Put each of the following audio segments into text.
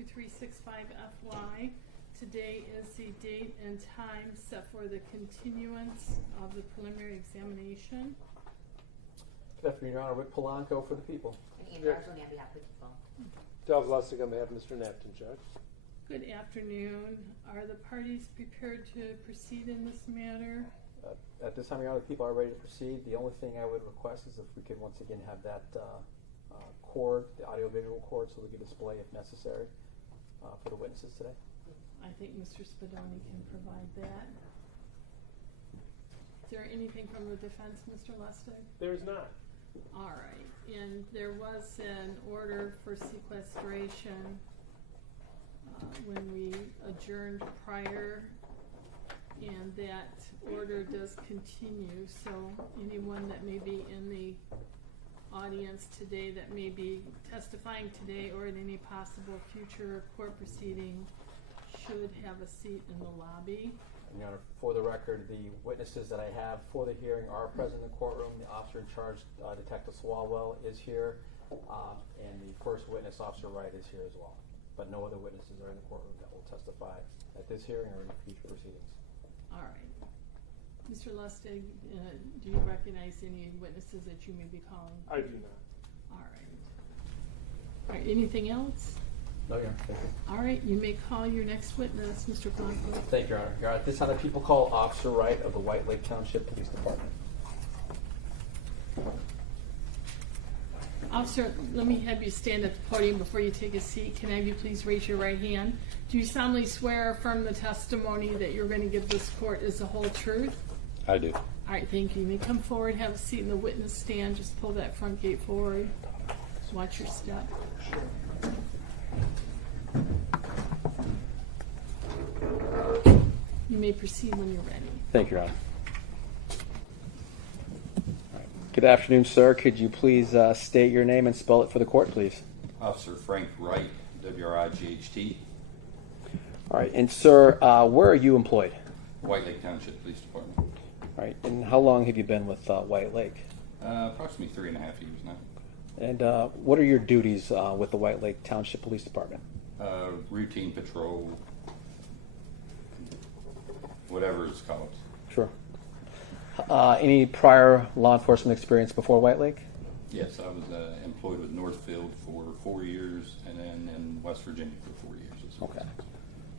12365FY. Today is the date and time set for the continuance of the preliminary examination. Good afternoon, Your Honor. Rick Polanco for the people. And Andrew Arjoni on behalf of the people. Doug Lustig on behalf of Mr. Knapton, Judge. Good afternoon. Are the parties prepared to proceed in this matter? At this time, Your Honor, the people are ready to proceed. The only thing I would request is if we could once again have that cord, the audio-visual cord, so we can display if necessary for the witnesses today. I think Mr. Spadoni can provide that. Is there anything from the defense, Mr. Lustig? There is not. All right. And there was an order for sequestration when we adjourned prior, and that order does continue. So anyone that may be in the audience today that may be testifying today or in any possible future court proceeding should have a seat in the lobby. Your Honor, for the record, the witnesses that I have for the hearing are present in the courtroom. The officer in charge, Detective Swallwell, is here, and the first witness, Officer Wright, is here as well. But no other witnesses are in the courtroom that will testify at this hearing or in future proceedings. All right. Mr. Lustig, do you recognize any witnesses that you may be calling? I do not. All right. All right, anything else? No, Your Honor. Thank you. All right, you may call your next witness, Mr. Blanco. Thank you, Your Honor. Your Honor, at this time, the people call Officer Wright of the White Lake Township Police Department. Officer, let me have you stand at the podium before you take a seat. Can I have you please raise your right hand? Do you solemnly swear or affirm the testimony that you're going to give this court is the whole truth? I do. All right, thank you. You may come forward, have a seat in the witness stand. Just pull that front gate forward. Watch your step. You may proceed when you're ready. Thank you, Your Honor. Good afternoon, sir. Could you please state your name and spell it for the court, please? Officer Frank Wright, W-R-I-G-H-T. All right. And, sir, where are you employed? White Lake Township Police Department. All right. And how long have you been with White Lake? Approximately 3.5 years now. And what are your duties with the White Lake Township Police Department? Routine patrol, whatever it's called. Sure. Any prior law enforcement experience before White Lake? Yes, I was employed with Northfield for 4 years, and then in West Virginia for 4 years. Okay.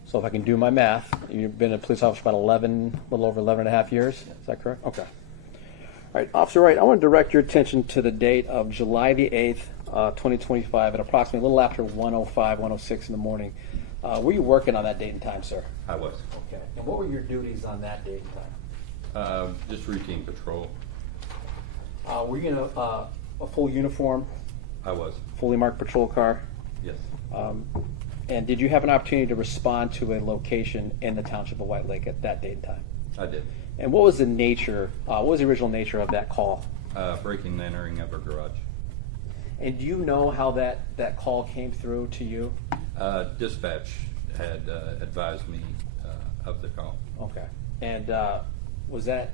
So if I can do my math, you've been a police officer about a little over 11 and a half years. Is that correct? Okay. All right, Officer Wright, I want to direct your attention to the date of July the 8th, 2025, at approximately a little after 1:05, 1:06 in the morning. Were you working on that date and time, sir? I was. Okay. And what were your duties on that date and time? Just routine patrol. Were you in a full uniform, I was. Fully marked patrol car? Yes. And did you have an opportunity to respond to a location in the township of White Lake at that date and time? I did. And what was the nature, what was the original nature of that call? Breaking and entering of a garage. And do you know how that call came through to you? Dispatch had advised me of the call. Okay. And was that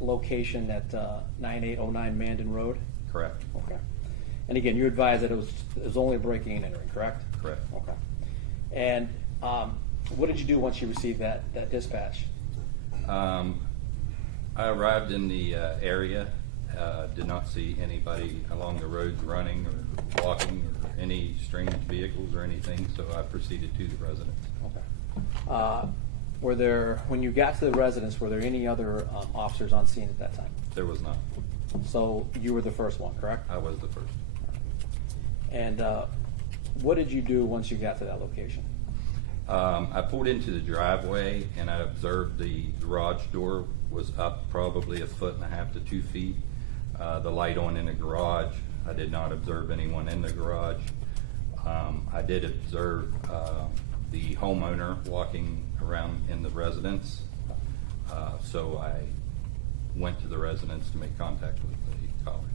location at 9809 Mandan Road? Correct. Okay. And again, you advised that it was only a breaking and entering, correct? Correct. Okay. And what did you do once you received that dispatch? I arrived in the area, did not see anybody along the roads running or walking or any strange vehicles or anything, so I proceeded to the residence. Okay. When you got to the residence, were there any other officers on scene at that time? There was not. So you were the first one, correct? I was the first. And what did you do once you got to that location? I pulled into the driveway and I observed the garage door was up probably 1.5 to 2 feet. The light on in the garage. I did not observe anyone in the garage. I did observe the homeowner walking around in the residence. So I went to the residence to make contact with the caller.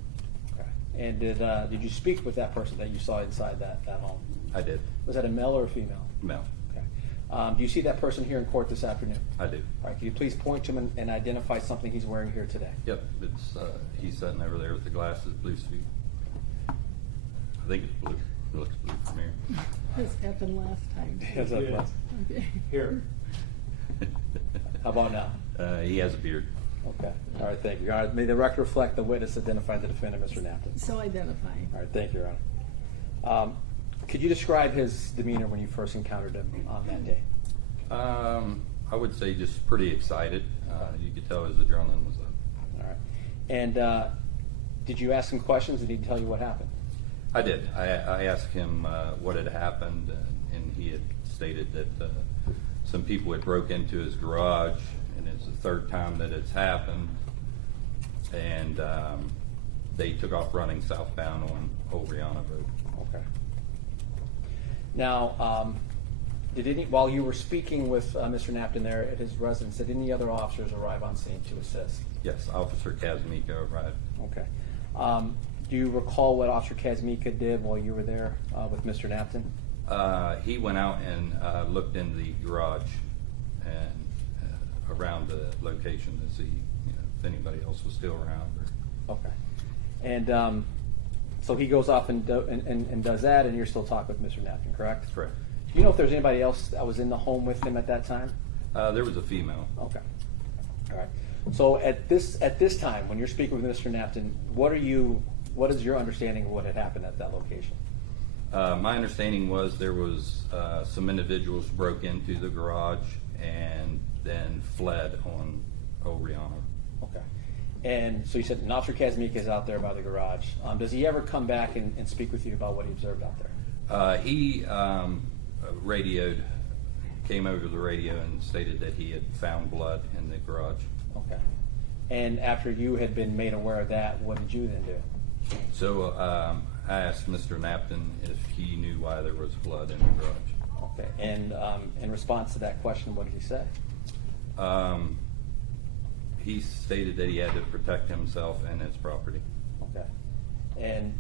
Okay. And did you speak with that person that you saw inside that home? I did. Was that a male or a female? Mel. Okay. Do you see that person here in court this afternoon? I do. All right. Can you please point to him and identify something he's wearing here today? Yep. It's he's sitting over there with the glasses, blue suit. I think it's blue. It looks blue from here. This happened last time. How's that Yeah. last? Okay. Here. How about now? He has a beard. Okay. All right, thank you. Your Honor, may the record reflect the witness identified the defendant, Mr. Knapton. So identifying. All right, thank you, Your Honor. Could you describe his demeanor when you first encountered him on that day? I would say just pretty excited. You could tell his adrenaline was up. All right. And did you ask him questions? Did he tell you what happened? I did. I asked him what had happened, and he had stated that some people had broke into his garage, and it's the third time that it's happened. And they took off running southbound on Old Rihanna Road. Okay. Now, while you were speaking with Mr. Knapton there at his residence, did any other officers arrive on scene to assist? Yes, Officer Kazmika arrived. Okay. Do you recall what Officer Kazmika did while you were there with Mr. Knapton? He went out and looked in the garage and around the location to see if anybody else was still around. Okay. And so he goes off and does that, and you're still talking with Mr. Knapton, correct? Correct. Do you know if there's anybody else that was in the home with him at that time? There was a female. Okay. All right. So at this time, when you're speaking with Mr. Knapton, what is your understanding of what had happened at that location? My understanding was there was some individuals broke into the garage and then fled on Old Rihanna. Okay. And so you said Officer Kazmika is out there by the garage. Does he ever come back and speak with you about what he observed out there? He came over to the radio and stated that he had found blood in the garage. Okay. And after you had been made aware of that, what did you then do? So I asked Mr. Knapton if he knew why there was blood in the garage. Okay. And in response to that question, what did he say? He stated that he had to protect himself and his property. Okay. And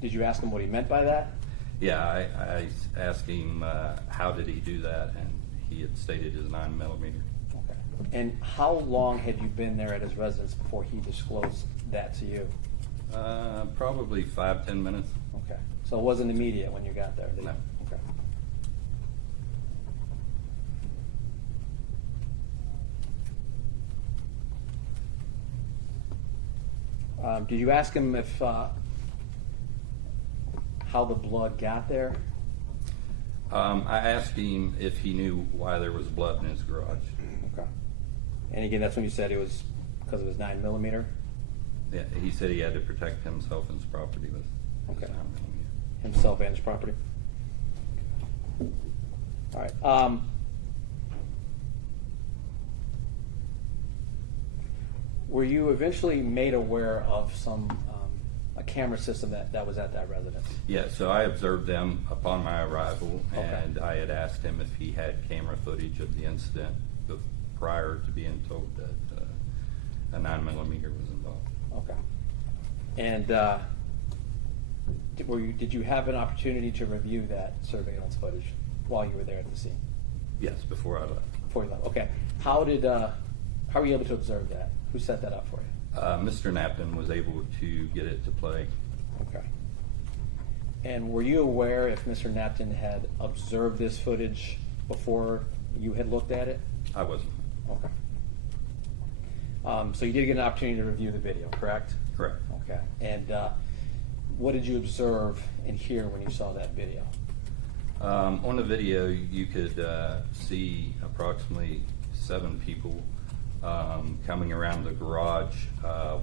did you ask him what he meant by that? Yeah, I asked him how did he do that, and he had stated his 9mm. Okay. And how long had you been there at his residence before he disclosed that to you? Probably 5-10 minutes. Okay. So it wasn't immediate when you got there? No. Okay. Did you ask him if how the blood got there? I asked him if he knew why there was blood in his garage. Okay. And again, that's when you said it was because of his 9mm? Yeah, he said he had to protect himself and his property with his Okay. 9mm. Himself and his property? All right. Were you eventually made aware of a camera system that was at that residence? Yeah, so I observed them upon my arrival, Okay. and I had asked him if he had camera footage of the incident prior to being told that a 9mm was involved. Okay. And did you have an opportunity to review that surveillance footage while you were there at the scene? Yes, before I left. Before you left. Okay. How were you able to observe that? Who set that up for you? Mr. Knapton was able to get it to play. Okay. And were you aware if Mr. Knapton had observed this footage before you had looked at it? I wasn't. Okay. So you did get an opportunity to review the video, correct? Correct. Okay. And what did you observe and hear when you saw that video? On the video, you could see approximately 7 people coming around the garage.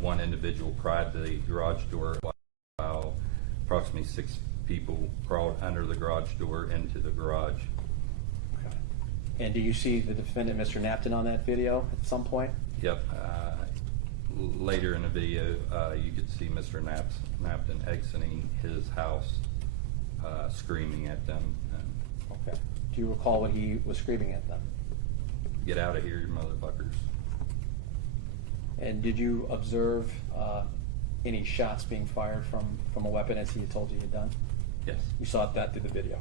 One individual pried the garage door while approximately 6 people crawled under the garage door into the garage. Okay. And do you see the defendant, Mr. Knapton, on that video at some point? Yep. Later in the video, you could see Mr. Knapton exiting his house, screaming at them. Okay. Do you recall what he was screaming at them? Get out of here, you motherfuckers. And did you observe any shots being fired from a weapon as he had told you he had done? Yes. You saw that through the video.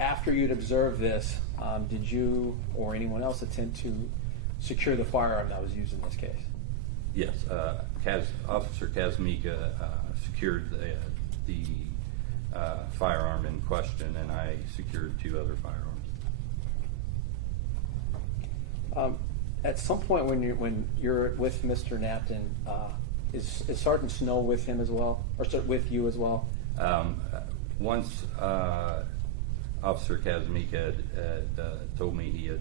After you'd observed this, did you or anyone else attempt to secure the firearm that was used in this case? Yes, Officer Kazmika secured the firearm in question, and I secured 2 other firearms. At some point when you're with Mr. Knapton, is Sergeant Snow with him as well, or with you as well? Once Officer Kazmika had told me he had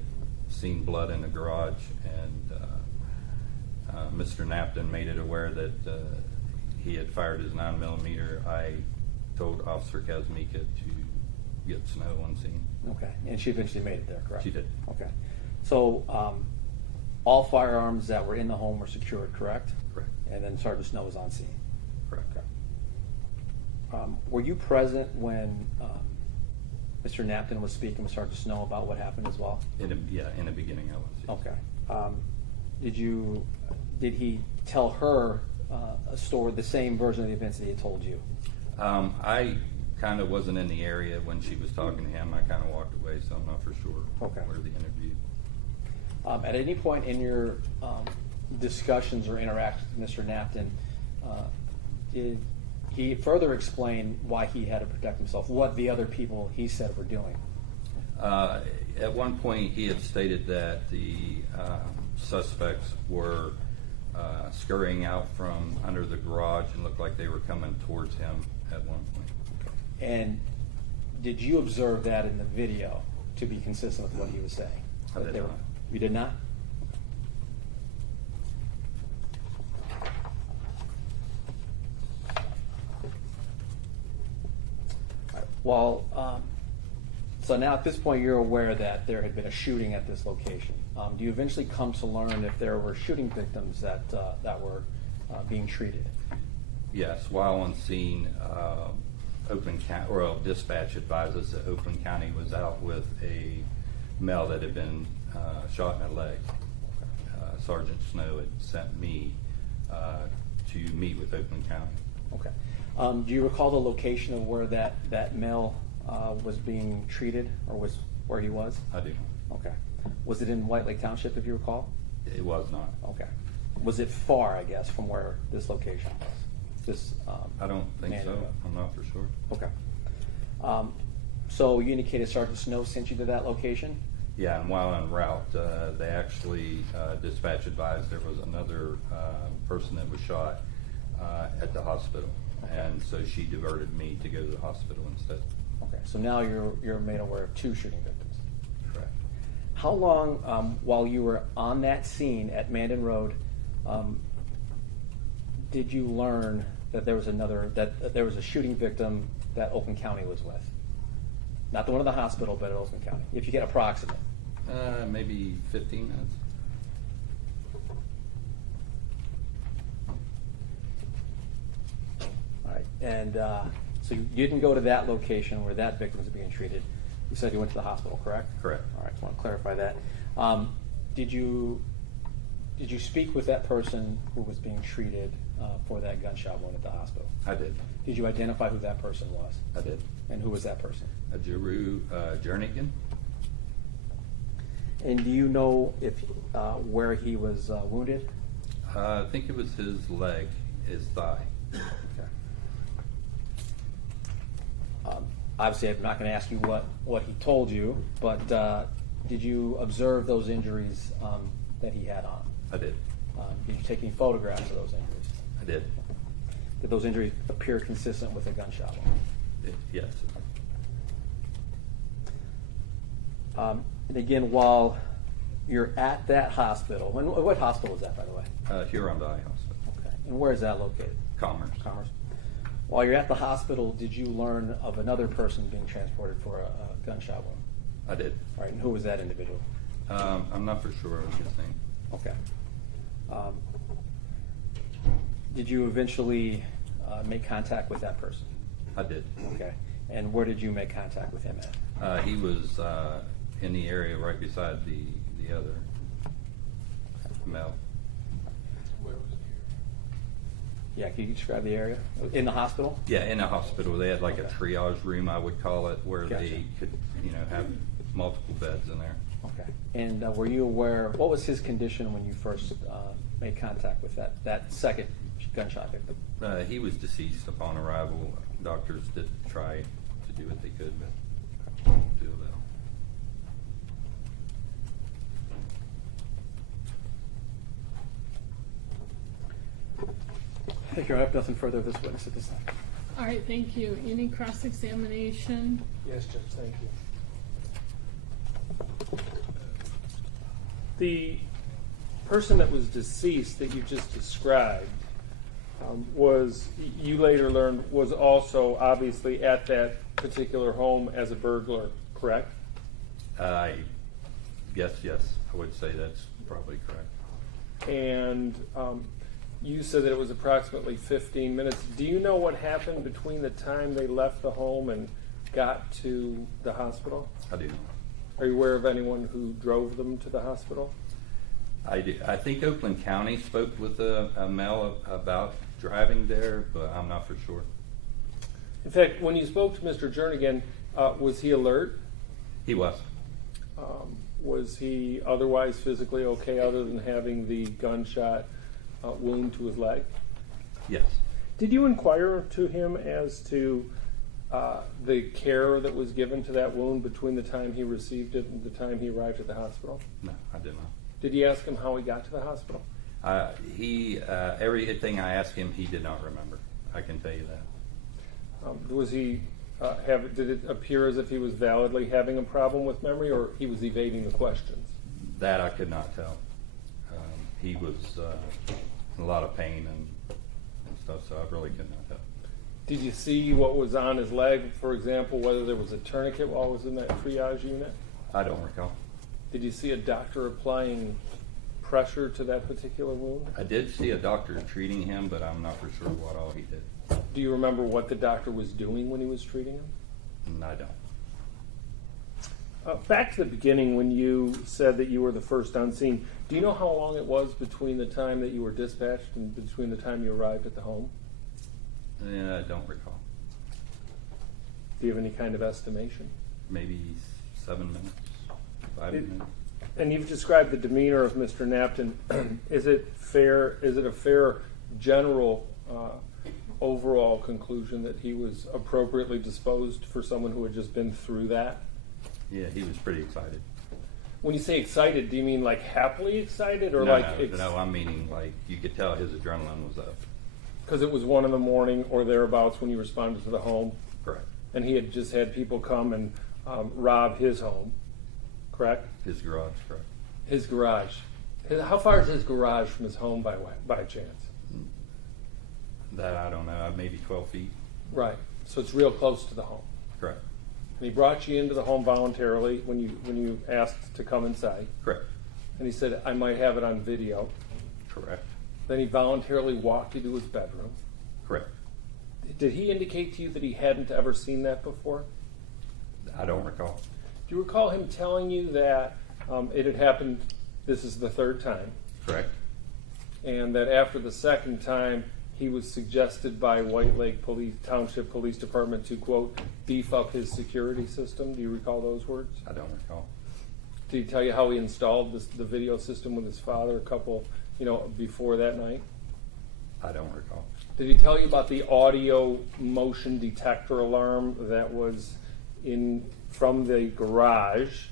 seen blood in the garage, and Mr. Knapton made it aware that he had fired his 9mm, I told Officer Kazmika to get Snow on scene. Okay, and she eventually made it there, correct? She did. Okay, so all firearms that were in the home were secured, correct? Correct. And then Sergeant Snow was on scene. Correct. Were you present when Mr. Knapton was speaking with Sergeant Snow about what happened as well? In the beginning I was. Yes. Okay. Did he tell her a story, the same version of the events that he had told you? I kind of wasn't in the area when she was talking to him. I kind of walked away, so I'm not for sure Okay. where the interview. At any point in your discussions or interactions with Mr. Knapton, did he further explain why he had to protect himself, what the other people he said were doing? At one point, he had stated that the suspects were scurrying out from under the garage and looked like they were coming towards him at one point. And did you observe that in the video to be consistent with what he was saying? I did not. You did not? Well, so now at this point you're aware that there had been a shooting at this location. Do you eventually come to learn if there were shooting victims that were being treated? Yes, while on scene, Oakland County, or dispatch advised us that Oakland County was out with a male that had been shot in the leg. Sergeant Snow had sent me to meet with Oakland County. Okay. Do you recall the location of where that male was being treated, or was where he was? I do. Okay. Was it in White Lake Township, if you recall? It was not. Okay. Was it far, I guess, from where this location was? This. I don't think so. Manor. I'm not for sure. Okay. So you indicated Sergeant Snow sent you to that location? Yeah, and while en route, they actually, dispatch advised there was another person that was shot at the hospital. And so she diverted me to go to the hospital instead. Okay. So now you're made aware of 2 shooting victims. Correct. How long, while you were on that scene at Mandan Road, did you learn that there was there was a shooting victim that Oakland County was with? Not the one in the hospital, but at Oakland County, if you get approximate. Maybe 15 minutes. All right. And so you didn't go to that location where that victim was being treated. You said you went to the hospital, correct? Correct. All right. I want to clarify that. Did you speak with that person who was being treated for that gunshot wound at the hospital? I did. Did you identify who that person was? I did. And who was that person? Jeru Jernigan. And do you know if where he was wounded? I think it was his leg, his thigh. Okay. Obviously, I'm not going to ask you what he told you, but did you observe those injuries that he had on him? I did. Did you take any photographs of those injuries? I did. Did those injuries appear consistent with a gunshot wound? Yes. And again, while you're at that hospital, what hospital is that, by the way? Huron Valley Hospital. Okay. And where is that located? Commerce. Commerce. While you're at the hospital, did you learn of another person being transported for a gunshot wound? I did. All right. And who was that individual? I'm not for sure of his name. Okay. Did you eventually make contact with that person? I did. Okay. And where did you make contact with him at? He was in the area right beside the other male. Where was Yeah, can you describe the area? In the hospital? Yeah, in a hospital. They had like a triage room, I would call it, where Gotcha. they could, have multiple beds in there. Okay. And were you aware, what was his condition when you first made contact with that second gunshot victim? He was deceased upon arrival. Doctors did try to do what they could, but do that. Thank you. I have nothing further of this witness at this time. All right, thank you. Any cross-examination? Yes, Judge, thank you. The person that was deceased that you just described was, you later learned, was also obviously at that particular home as a burglar, correct? Yes, I would say that's probably correct. And you said that it was approximately 15 minutes. Do you know what happened between the time they left the home and got to the hospital? I do. Are you aware of anyone who drove them to the hospital? I do. I think Oakland County spoke with a male about driving there, but I'm not for sure. In fact, when you spoke to Mr. Jernigan, was he alert? He was. Was he otherwise physically okay other than having the gunshot wound to his leg? Yes. Did you inquire to him as to the care that was given to that wound between the time he received it and the time he arrived at the hospital? No, I did not. Did you ask him how he got to the hospital? Everything I asked him, he did not remember. I can tell you that. Was he did it appear as if he was validly having a problem with memory, or he was evading the questions? That I could not tell. He was in a lot of pain and stuff, so I really could not tell. Did you see what was on his leg, for example, whether there was a tourniquet while he was in that triage unit? I don't recall. Did you see a doctor applying pressure to that particular wound? I did see a doctor treating him, but I'm not for sure what all he did. Do you remember what the doctor was doing when he was treating him? And I don't. Back to the beginning when you said that you were the first on scene. Do you know how long it was between the time that you were dispatched and between the time you arrived at the home? I don't recall. Do you have any kind of estimation? Maybe 7 minutes, 5 minutes. And you've described the demeanor of Mr. Knapton. Is it a fair general overall conclusion that he was appropriately disposed for someone who had just been through that? Yeah, he was pretty excited. When you say excited, do you mean like happily excited or No, I'm meaning like you could tell his adrenaline was up. because it was 1 a.m. or thereabouts when you responded to the home, Correct. and he had just had people come and rob his home, correct? His garage, correct. His garage. How far is his garage from his home by chance? That I don't know, maybe 12 feet. Right. So it's real close to the home. Correct. And he brought you into the home voluntarily when you asked to come inside. Correct. And he said, I might have it on video. Correct. Then he voluntarily walked you to his bedroom. Correct. Did he indicate to you that he hadn't ever seen that before? I don't recall. Do you recall him telling you that it had happened, this is the 3rd time, Correct. and that after the 2nd time, he was suggested by White Lake Township Police Department to, quote, beef up his security system? Do you recall those words? I don't recall. Did he tell you how he installed the video system with his father before that night? I don't recall. Did he tell you about the audio motion detector alarm that was from the garage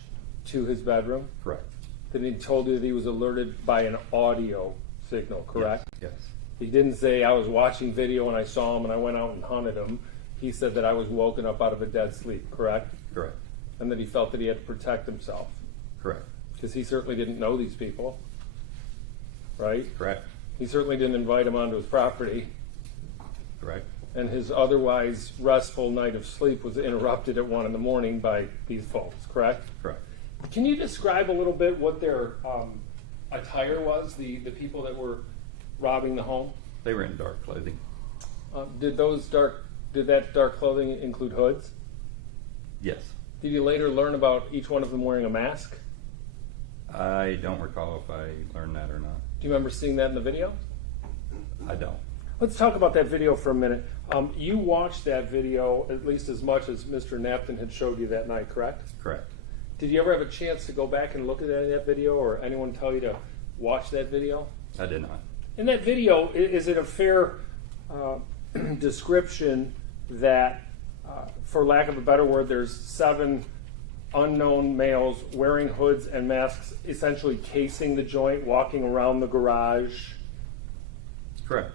to his bedroom? Correct. Then he told you that he was alerted by an audio signal, correct? Yes. He didn't say, I was watching video and I saw him and I went out and hunted him. He said that I was woken up out of a dead sleep, correct? Correct. And that he felt that he had to protect himself. Correct. Because he certainly didn't know these people, right? Correct. He certainly didn't invite him onto his property. Correct. And his otherwise restful night of sleep was interrupted at 1 a.m. by these folks, correct? Correct. Can you describe a little bit what their attire was, the people that were robbing the home? They were in dark clothing. Did that dark clothing include hoods? Yes. Did you later learn about each one of them wearing a mask? I don't recall if I learned that or not. Do you remember seeing that in the video? I don't. Let's talk about that video for a minute. You watched that video at least as much as Mr. Knapton had showed you that night, correct? Correct. Did you ever have a chance to go back and look at that video, or anyone tell you to watch that video? I did not. In that video, is it a fair description that, for lack of a better word, there's 7 unknown males wearing hoods and masks, essentially casing the joint, walking around the garage, Correct.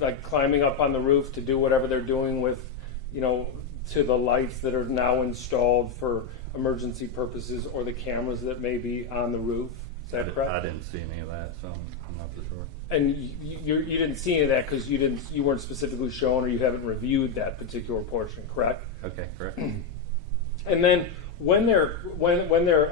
like climbing up on the roof to do whatever they're doing with, to the lights that are now installed for emergency purposes, or the cameras that may be on the roof? Is that correct? I didn't see any of that, so I'm not for sure. And you didn't see any of that because you weren't specifically shown, or you haven't reviewed that particular portion, correct? Okay, correct. And then when they're,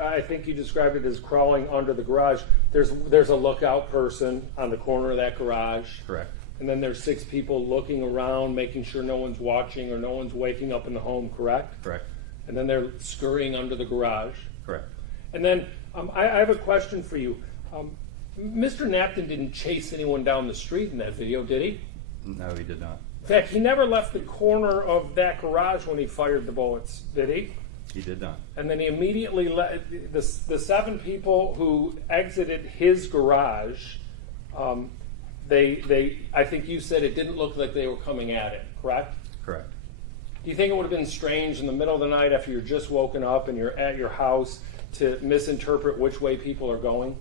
I think you described it as crawling under the garage. There's a lookout person on the corner of that garage. Correct. And then there's 6 people looking around, making sure no one's watching or no one's waking up in the home, correct? Correct. And then they're scurrying under the garage. Correct. And then I have a question for you. Mr. Knapton didn't chase anyone down the street in that video, did he? No, he did not. In fact, he never left the corner of that garage when he fired the bullets, did he? He did not. And then he immediately let the 7 people who exited his garage. I think you said it didn't look like they were coming at it, correct? Correct. Do you think it would have been strange in the middle of the night after you're just woken up and you're at your house to misinterpret which way people are going?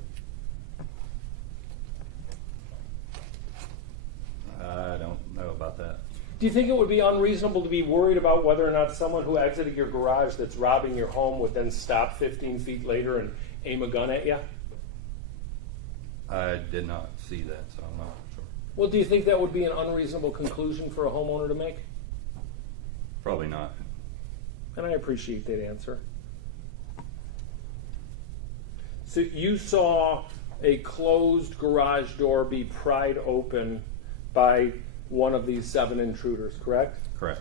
I don't know about that. Do you think it would be unreasonable to be worried about whether or not someone who exited your garage that's robbing your home would then stop 15 feet later and aim a gun at you? I did not see that, so I'm not sure. Well, do you think that would be an unreasonable conclusion for a homeowner to make? Probably not. And I appreciate that answer. So you saw a closed garage door be pried open by one of these 7 intruders, correct? Correct.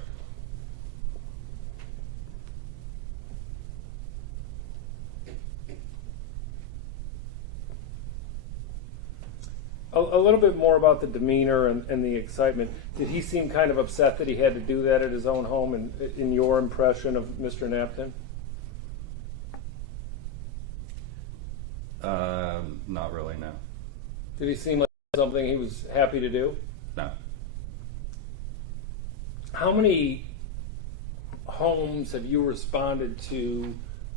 A little bit more about the demeanor and the excitement. Did he seem kind of upset that he had to do that at his own home, and in your impression of Mr. Knapton? Not really, no. Did he seem like something he was happy to do? No. How many homes have you responded to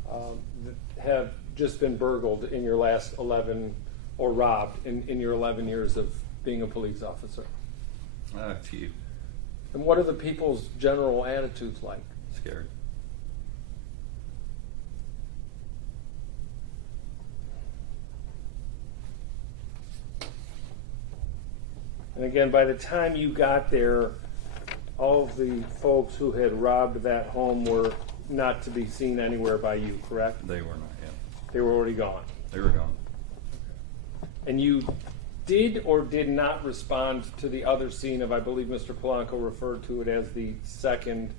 that have just been burgled in your last 11, or robbed in your 11 years of being a police officer? A few. And what are the people's general attitudes like? Scared. And again, by the time you got there, all of the folks who had robbed that home were not to be seen anywhere by you, correct? They were not yet. They were already gone. They were gone. And you did or did not respond to the other scene of, I believe Mr. Polanco referred to it as the second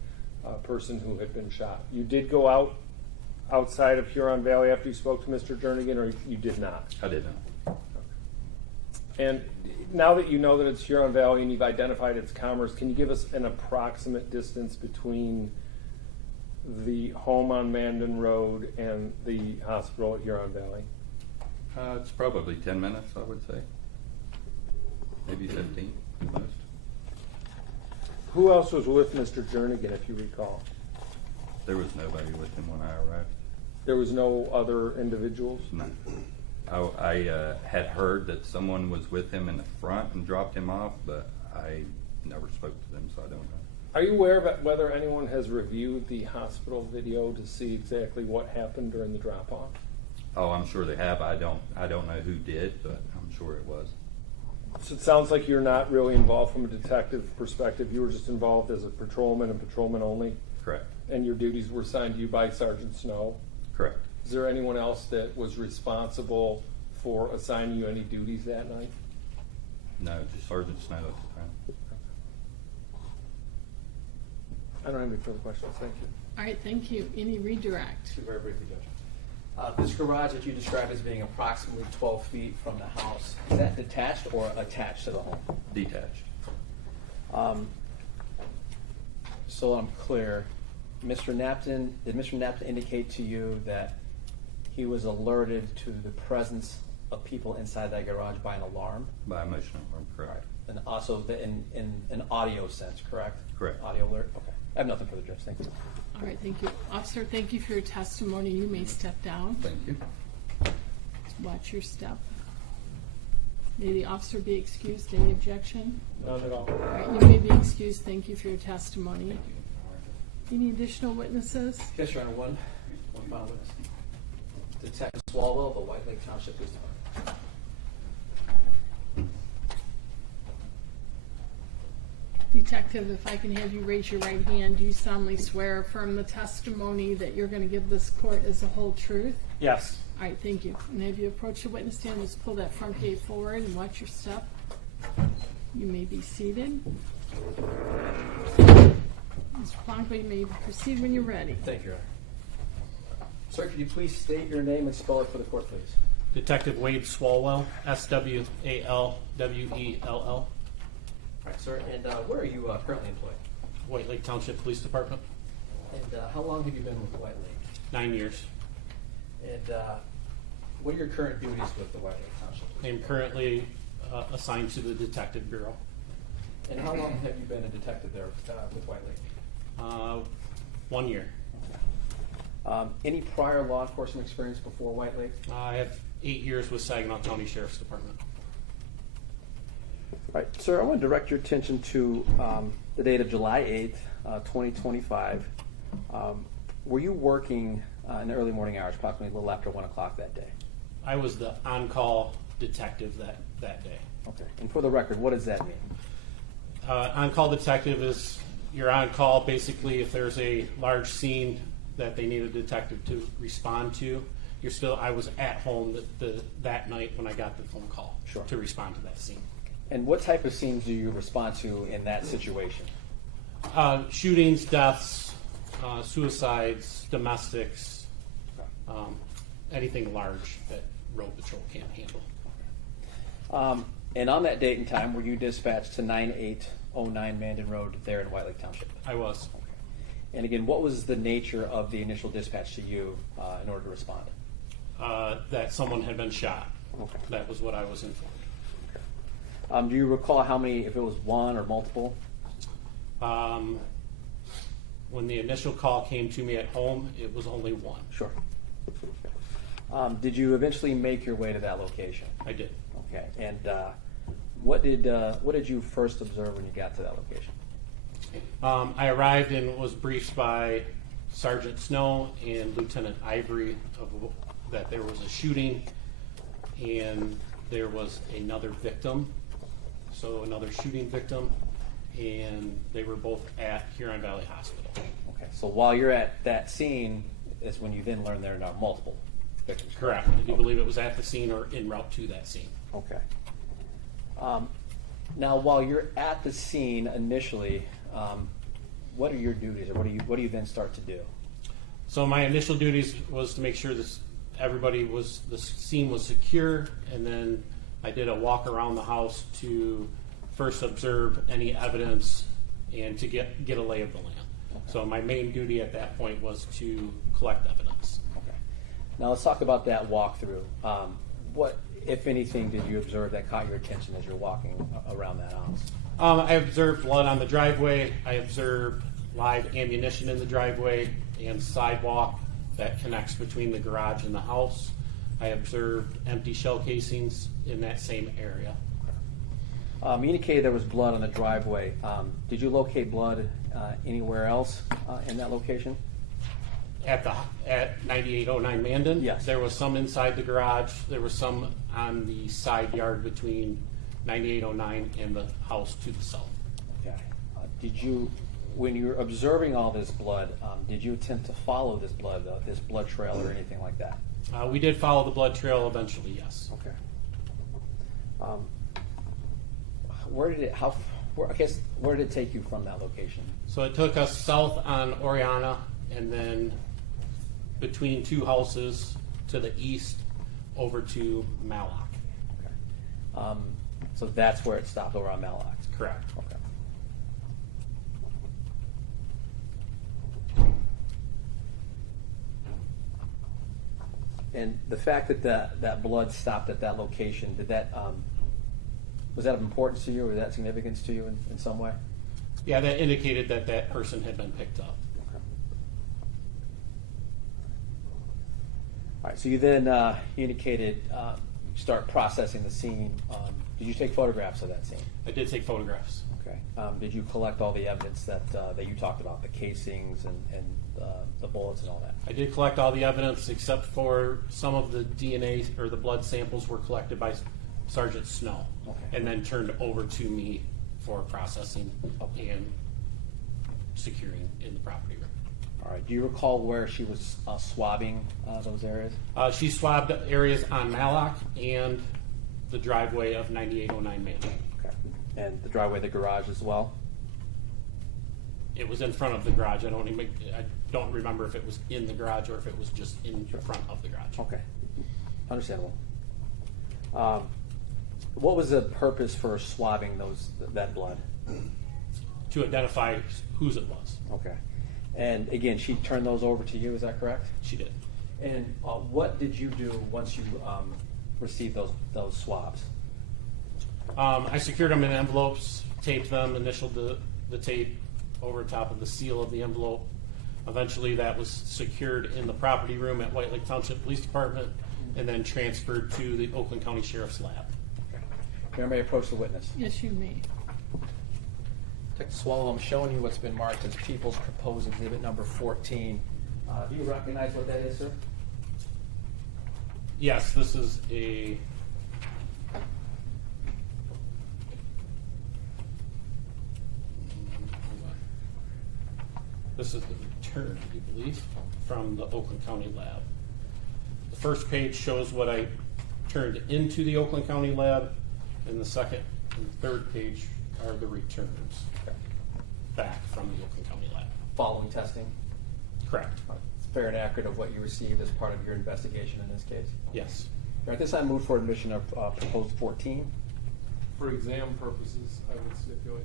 person who had been shot. You did go outside of Huron Valley after you spoke to Mr. Jernigan, or you did not? I did not. And now that you know that it's Huron Valley and you've identified its commerce, can you give us an approximate distance between the home on Mandan Road and the hospital at Huron Valley? It's probably 10 minutes, I would say. Maybe 15 at most. Who else was with Mr. Jernigan, if you recall? There was nobody with him when I arrived. There was no other individuals? No. I had heard that someone was with him in the front and dropped him off, but I never spoke to them, so I don't know. Are you aware of whether anyone has reviewed the hospital video to see exactly what happened during the drop-off? Oh, I'm sure they have. I don't know who did, but I'm sure it was. So it sounds like you're not really involved from a detective perspective. You were just involved as a patrolman and patrolman only? Correct. And your duties were assigned to you by Sergeant Snow? Correct. Is there anyone else that was responsible for assigning you any duties that night? No, just Sergeant Snow at the time. I don't have any further questions. Thank you. All right, thank you. Any redirect? Very briefly, Judge. This garage that you described as being approximately 12 feet from the house, is that detached or attached to the home? Detached. So I'm clear, did Mr. Knapton indicate to you that he was alerted to the presence of people inside that garage by an alarm, By a motion alarm, correct. and also in an audio sense, correct? Correct. Audio alert. Okay. I have nothing further, Judge. Thank you. All right, thank you. Officer, thank you for your testimony. You may step down. Thank you. Watch your step. May the officer be excused. Any objection? None at all. All right, you may be excused. Thank you for your testimony. Any additional witnesses? Yes, Your Honor. One final witness. Detective Swallwell, the White Lake Township Police Department. Detective, if I can have you raise your right hand, do you solemnly swear or affirm the testimony that you're going to give this court is the whole truth? Yes. All right, thank you. And have you approached the witness stand, just pull that front gate forward and watch your step. You may be seated. Mr. Blanco, you may proceed when you're ready. Thank you, Your Honor. Sir, could you please state your name and spell it for the court, please? Detective Wade Swallwell, Swallwell. All right, sir. And where are you currently employed? White Lake Township Police Department, And how long have you been with White Lake? 9 years. And what are your current duties with the White Lake Township? I am currently assigned to the Detective Bureau. And how long have you been a detective there with White Lake? 1 year. Any prior law enforcement experience before White Lake? I have 8 years with Saginaw County Sheriff's Department. All right, sir, I want to direct your attention to the date of July 8th, 2025. Were you working in the early morning hours, approximately a little after 1 o'clock that day? I was the on-call detective that day. Okay. And for the record, what does that mean? On-call detective is you're on call basically if there's a large scene that they need a detective to respond to. I was at home that night when I got the phone call Sure. to respond to that scene. And what type of scenes do you respond to in that situation? Shootings, deaths, suicides, domestics, anything large that road patrol can't handle. And on that date and time, were you dispatched to 9809 Mandan Road there in White Lake Township? I was. And again, what was the nature of the initial dispatch to you in order to respond? That someone had been shot. Okay. That was what I was informed. Do you recall how many, if it was one or multiple? When the initial call came to me at home, it was only one. Sure. Did you eventually make your way to that location? I did. Okay. And what did you first observe when you got to that location? I arrived and was briefed by Sergeant Snow and Lieutenant Ivory that there was a shooting and there was another victim, so another shooting victim, and they were both at Huron Valley Hospital. Okay. So while you're at that scene is when you then learn there are multiple victims. Correct. I do believe it was at the scene or en route to that scene. Okay. Now, while you're at the scene initially, what are your duties, or what do you then start to do? So my initial duties was to make sure the scene was secure, and then I did a walk around the house to first observe any evidence and to get a lay of the land. Okay. So my main duty at that point was to collect evidence. Okay. Now let's talk about that walkthrough. What, if anything, did you observe that caught your attention as you're walking around that house? I observed blood on the driveway. I observed live ammunition in the driveway and sidewalk that connects between the garage and the house. I observed empty shell casings in that same area. You indicated there was blood on the driveway. Did you locate blood anywhere else in that location? At 9809 Mandan? Yes. There was some inside the garage. There was some on the side yard between 9809 and the house to the south. Okay. When you were observing all this blood, did you attempt to follow this blood trail or anything like that? We did follow the blood trail eventually, yes. Okay. Where did it take you from that location? So it took us south on Oriana and then between two houses to the east over to Mallock. Okay. So that's where it stopped, over on Mallock. Correct. Okay. And the fact that that blood stopped at that location, did that was that of importance to you, or was that significance to you in some way? Yeah, that indicated that that person had been picked up. All right. So you then you indicated start processing the scene. Did you take photographs of that scene? I did take photographs. Okay. Did you collect all the evidence that you talked about, the casings and the bullets and all that? I did collect all the evidence except for some of the DNA or the blood samples were collected by Sergeant Snow, Okay. and then turned over to me for processing and securing in the property room. All right. Do you recall where she was swabbing those areas? She swabbed areas on Mallock and the driveway of 9809 Manor. Okay. And the driveway, the garage as well? It was in front of the garage. I don't remember if it was in the garage or if it was just in front of the garage. Okay. Understandable. What was the purpose for swabbing that blood? To identify whose it was. Okay. And again, she turned those over to you, is that correct? She did. And what did you do once you received those swabs? I secured them in envelopes, taped them, initialed the tape over top of the seal of the envelope. Eventually that was secured in the property room at White Lake Township Police Department and then transferred to the Oakland County Sheriff's Lab. Okay. Mayor, may I approach the witness? Yes, you may. Detective Swallwell, I'm showing you what's been marked as People's Proposed Exhibit number 14. Do you recognize what that is, sir? Yes, this is a this is the return, I believe, from the Oakland County lab. The first page shows what I turned into the Oakland County lab, and the second and third page are the returns back from the Oakland County lab. Following testing? Correct. It's fair and accurate of what you received as part of your investigation in this case. Yes. At this time, move for admission of proposed 14. For exam purposes, I would stipulate.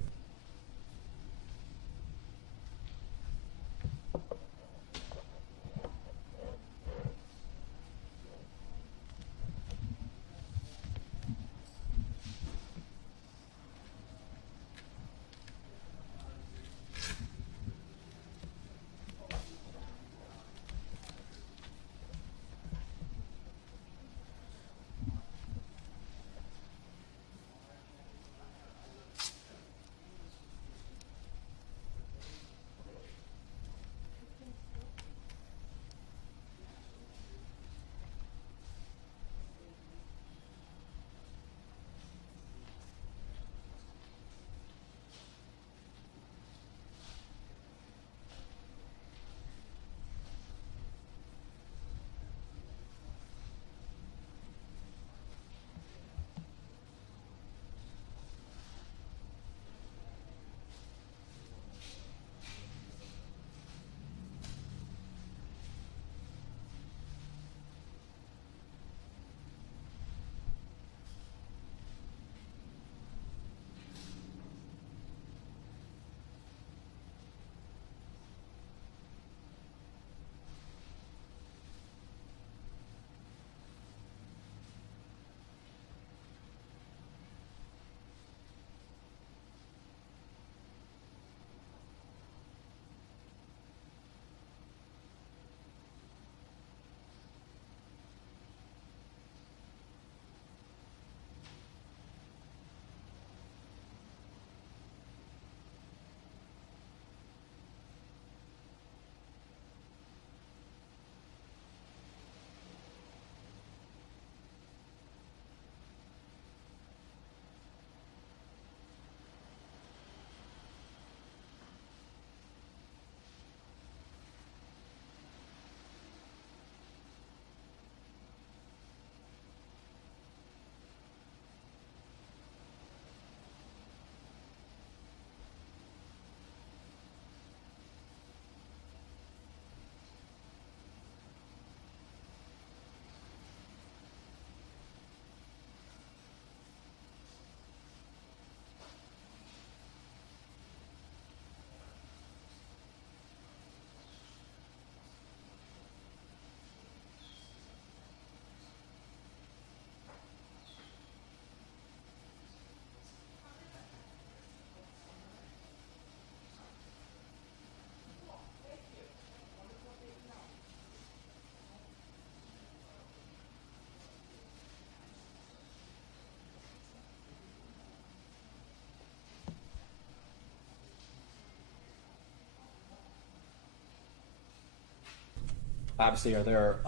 obviously, are there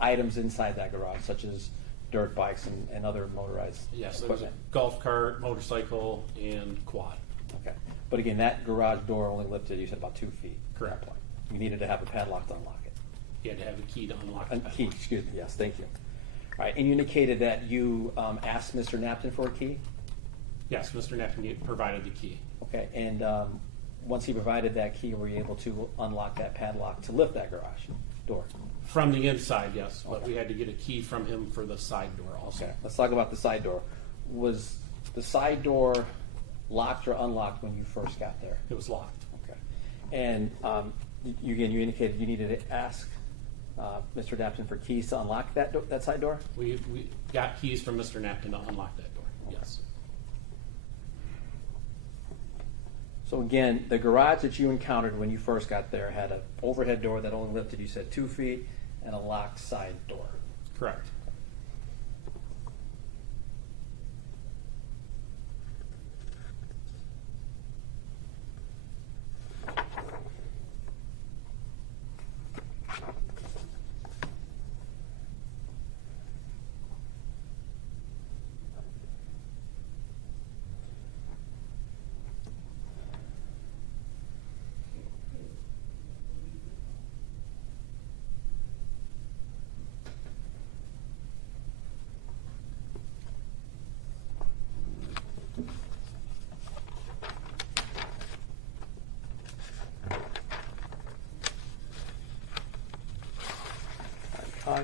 items inside that garage, such as dirt bikes and other motorized Yes, there was a equipment? golf cart, motorcycle, and quad. Okay. But again, that garage door only lifted, you said, about 2 feet. at Correct. that point. You needed to have a padlock to unlock it. You had to have a key to unlock A the key, padlock. excuse me, yes, thank you. All right, and you indicated that you asked Mr. Knapton for a key? Yes, Mr. Knapton provided the key. Okay, and once he provided that key, were you able to unlock that padlock to lift that garage door? From the inside, yes, but we had to get a key from him for the side door also. Okay, let's talk about the side door. Was the side door locked or unlocked when you first got there? It was locked. Okay. And you indicated you needed to ask Mr. Knapton for keys to unlock that side door? We got keys from Mr. Knapton to unlock that door, yes. So again, the garage that you encountered when you first got there had an overhead door that only lifted, you said, 2 feet, and a locked side door. Correct.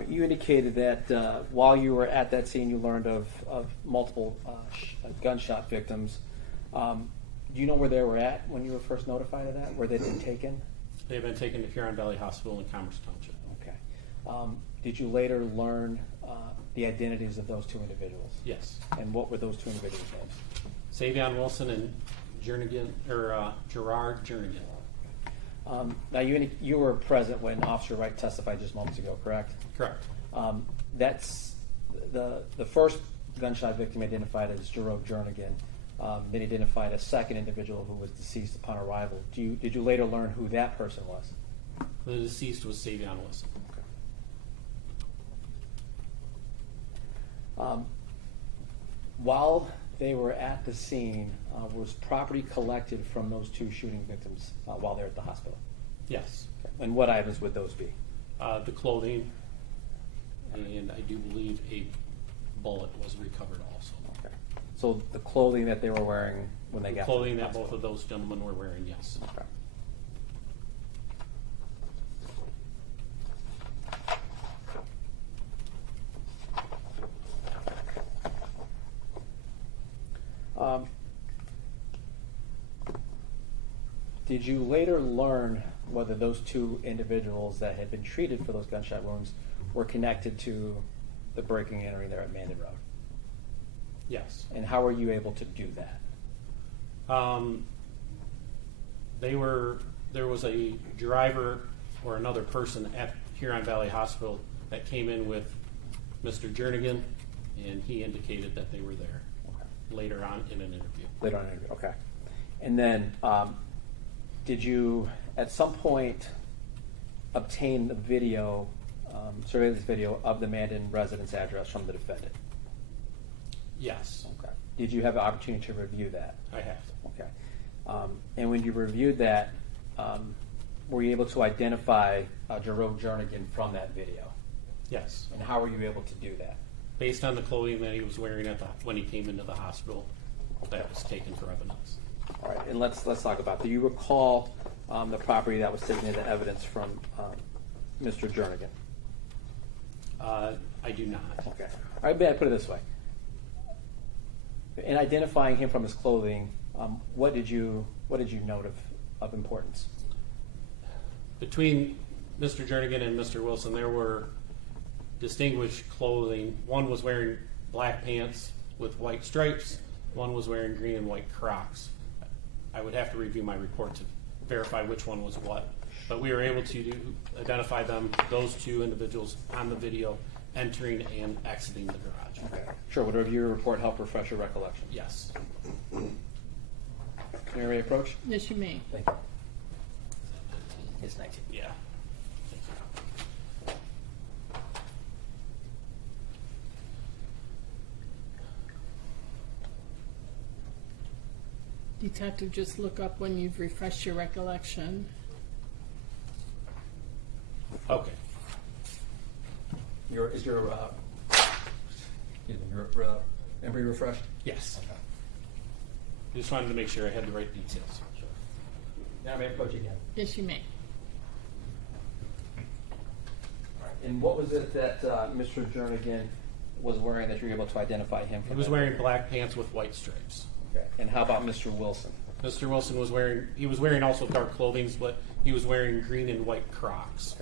You indicated that while you were at that scene, you learned of multiple gunshot victims. Do you know where they were at when you were first notified of that? Where they'd been taken? They've been taken to Huron Valley Hospital in Commerce Township. Okay. Did you later learn the identities of those 2 individuals? Yes. And what were those 2 individuals' names? Savion Wilson and Gerard Jernigan. Now, you were present when Officer Wright testified just moments ago, correct? Correct. That's the first gunshot victim identified as Gerard Jernigan. Then identified a second individual who was deceased upon arrival. Did you later learn who that person was? The deceased was Savion Wilson. While they were at the scene, was property collected from those 2 shooting victims while they were at the hospital? Yes. And what items would those be? The clothing, and I do believe a bullet was recovered also. Okay. So the clothing that they were wearing when they got to Clothing the that both hospital. of those gentlemen were wearing, yes. Okay. Did you later learn whether those 2 individuals that had been treated for those gunshot wounds were connected to the breaking and entering there at Mandan Road? Yes. And how were you able to do that? There was a driver or another person at Huron Valley Hospital that came in with Mr. Jernigan, and he indicated that they were there later on in an interview. Later on in the interview, okay. And then, did you at some point obtain the video, surveillance video of the Mandan residence address from the defendant? Yes, Okay. Did you have an opportunity to review that? I have. Okay. And when you reviewed that, were you able to identify Jerome Jernigan from that video? Yes. And how were you able to do that? Based on the clothing that he was wearing when he came into the hospital, that was taken for evidence. All right, and let's talk about. Do you recall the property that was taken into evidence from Mr. Jernigan? I do not. Okay. All right, Ben, put it this way. In identifying him from his clothing, what did you note of importance? Between Mr. Jernigan and Mr. Wilson, there were distinguished clothing. One was wearing black pants with white stripes. One was wearing green and white Crocs. I would have to review my report to verify which one was what. But we were able to identify them, those 2 individuals on the video, entering and exiting the garage. Okay. Sure. Would a review report help refresh your recollection? Yes. May I approach? Yes, you may. Thank you. It's 19. Yeah. Detective, just look up when you've refreshed your recollection. Okay. Is your memory refreshed? Yes. Just wanted to make sure I had the right details. Now may I approach again? Yes, you may. And what was it that Mr. Jernigan was wearing that you were able to identify him He from? was that wearing area? black pants with white stripes. Okay. And how about Mr. Wilson? Mr. Wilson was wearing also dark clothing, but he was wearing green and white Crocs.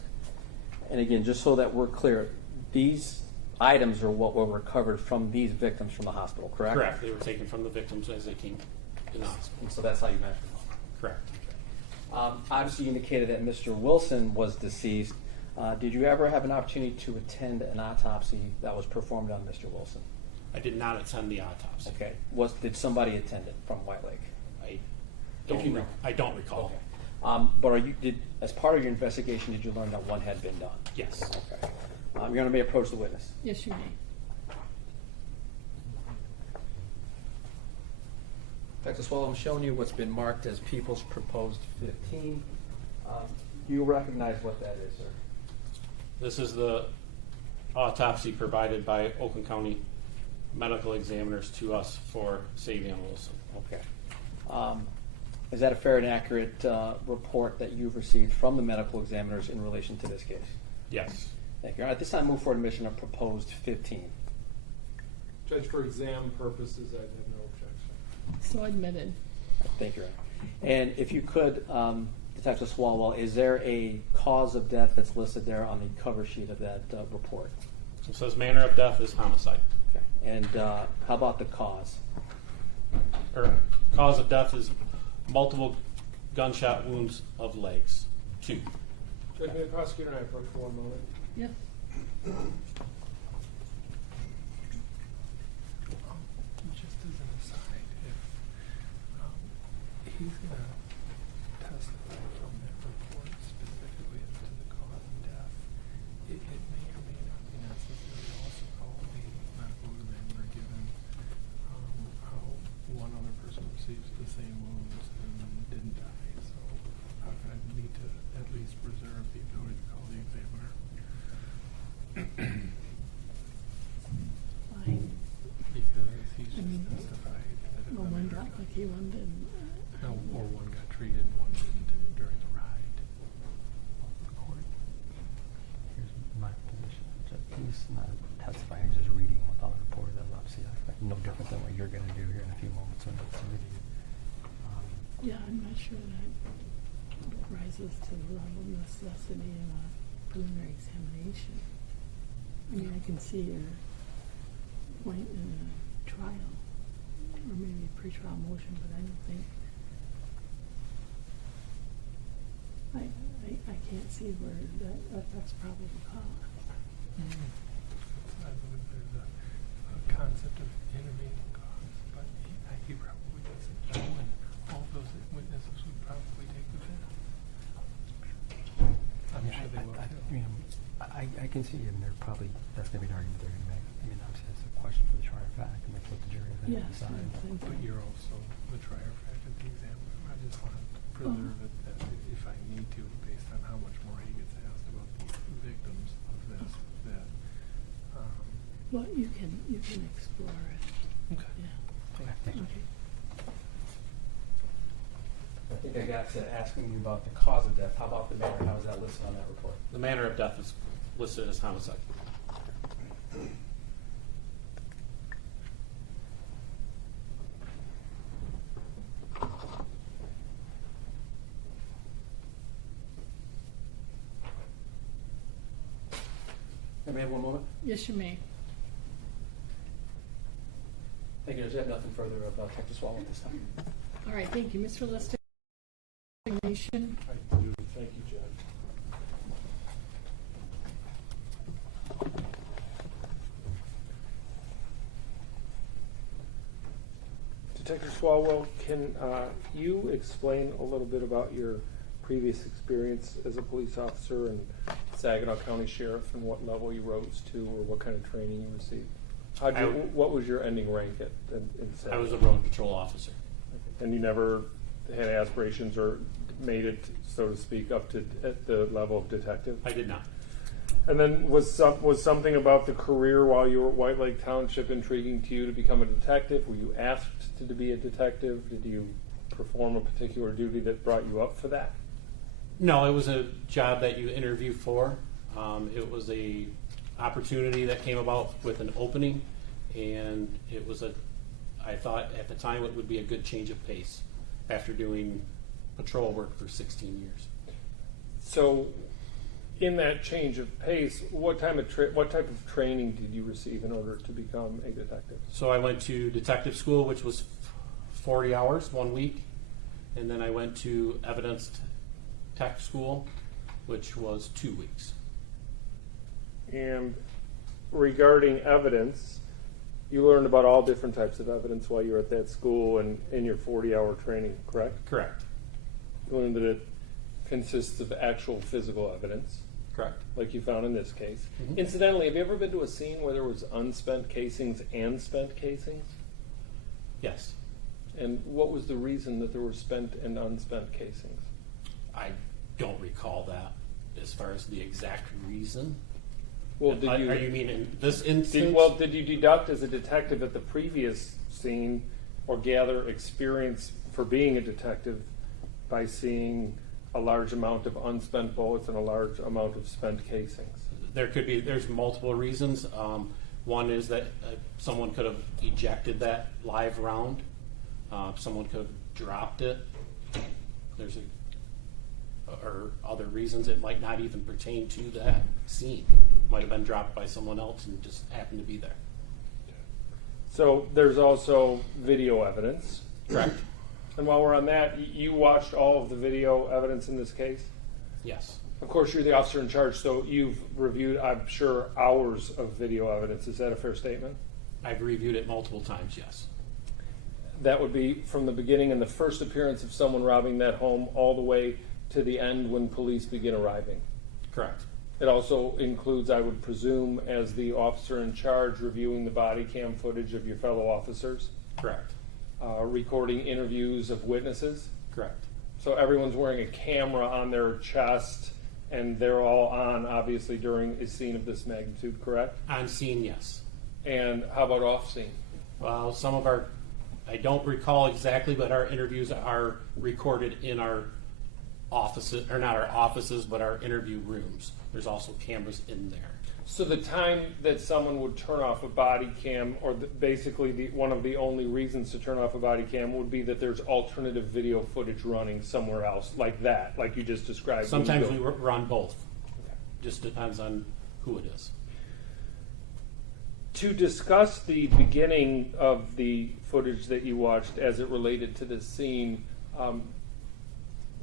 And again, just so that we're clear, these items are what were recovered from these victims from the hospital, correct? Correct. They were taken from the victims as they came in the hospital. And so that's how you measured them. Correct. Obviously, you indicated that Mr. Wilson was deceased. Did you ever have an opportunity to attend an autopsy that was performed on Mr. Wilson? I did not attend the autopsy. Okay. Did somebody attend it from White Lake? If you know. I don't recall. Okay. But as part of your investigation, did you learn that one had been done? Yes. Okay. You're going to may approach the witness. Yes, you may. Dr. Swallwell, I'm showing you what's been marked as People's Proposed 15. You recognize what that is, sir? This is the autopsy provided by Oakland County medical examiners to us for Savion Wilson. Okay. Is that a fair and accurate report that you've received from the medical examiners in relation to this case? Yes. Thank you. All right, this time move for admission of proposed 15. Judge, for exam purposes, I have no objection. So admitted. Thank you. And if you could, Detective Swallwell, is there a cause of death that's listed there on the cover sheet of that report? It says manner of death is homicide. Okay. And how about the cause? Or cause of death is multiple gunshot wounds of legs. 2. Judge, may the prosecutor and I approach for 1 moment? Yes. Just as an aside, if he's going to testify from that report specifically as to the cause of death, it may or may not be necessary to also call the medical examiner given how one other person receives the same wounds and didn't die. So I need to at least reserve the ability to call the examiner. Why? Because he's I mean, just testified that if Well, I'm one ever- got lucky, one didn't. No, or one got treated and one didn't during the ride. Here's my position. He's not testifying, he's just reading without a report. That's obviously no different than what you're going to do here in a few moments when it's reviewed. Yeah, I'm not sure that rises to the level of necessity in a preliminary examination. I mean, I can see your point in a trial, or maybe a pretrial motion, but I don't think, I can't see where that affects probable cause. I believe there's a concept of intervening cause, but he probably doesn't know, and all of those witnesses would probably take the fifth. I'm sure they will too. I can see, and they're probably, that's going to be an argument they're going to make. I mean, obviously, that's a question for the trier of fact, and that's what the jury is going to Yes, decide. I think But you're also the trier of fact of the examiner. I just want to preserve it that if I need to, based on how much more he gets asked about the victims of this, that Well, you can explore it, okay. yeah. Okay, thank you. Okay. I think I got to asking you about the cause of death. How about the manner? How is that listed on that report? The manner of death is listed as homicide. Can we have 1 moment? Yes, you may. Thank you. Judge. I have nothing further about Detective Swallwell at this time. All right, thank you. Mr. Lister? Nation. I do. Thank you, Judge. Detective Swallwell, can you explain a little bit about your previous experience as a police officer and Saginaw County Sheriff and what level you rose to or what kind of training you received? What was your ending rank in Saginaw? I was a road patrol officer. Okay. and you never had aspirations or made it, so to speak, up to at the level of detective? I did not. And then was something about the career while you were at White Lake Township intriguing to you to become a detective? Were you asked to be a detective? Did you perform a particular duty that brought you up for that? No, it was a job that you interview for. It was a opportunity that came about with an opening, and it was I thought at the time it would be a good change of pace after doing patrol work for 16 years. So, in that change of pace, what type of training did you receive in order to become a detective? So I went to detective school, which was 40 hours, 1 week, and then I went to evidence tech school, which was 2 weeks. And regarding evidence, you learned about all different types of evidence while you were at that school and in your 40-hour training, correct? Correct. You learned that it consists of actual physical evidence, Correct. like you found in this case. Mhm. Incidentally, have you ever been to a scene where there was unspent casings and spent casings? Yes. And what was the reason that there were spent and unspent casings? I don't recall that as far as the exact reason. Well, did Are you? you mean in this instance? Did you deduct as a detective at the previous scene or gather experience for being a detective by seeing a large amount of unspent bullets and a large amount of spent casings? There's multiple reasons. One is that someone could have ejected that live round. Someone could have dropped it. Or other reasons it might not even pertain to that scene. Might have been dropped by someone else and just happened to be there. So there's also video evidence. Correct. And while we're on that, you watched all of the video evidence in this case? Yes. Of course, you're the officer in charge, so you've reviewed, I'm sure, hours of video evidence. Is that a fair statement? I've reviewed it multiple times, yes. That would be from the beginning and the first appearance of someone robbing that home all the way to the end when police begin arriving. Correct. It also includes, I would presume, as the officer in charge, reviewing the body cam footage of your fellow officers, Correct. Recording interviews of witnesses. Correct. So everyone's wearing a camera on their chest, and they're all on, obviously, during a scene of this magnitude, correct? On scene, yes. And how about off scene? Well, some of our, I don't recall exactly, but our interviews are recorded in our offices, or not our offices, but our interview rooms. There's also cameras in there. So the time that someone would turn off a body cam, or basically one of the only reasons to turn off a body cam would be that there's alternative video footage running somewhere else, like that, like you just described. Sometimes we run both. Just depends on who it is. To discuss the beginning of the footage that you watched as it related to this scene,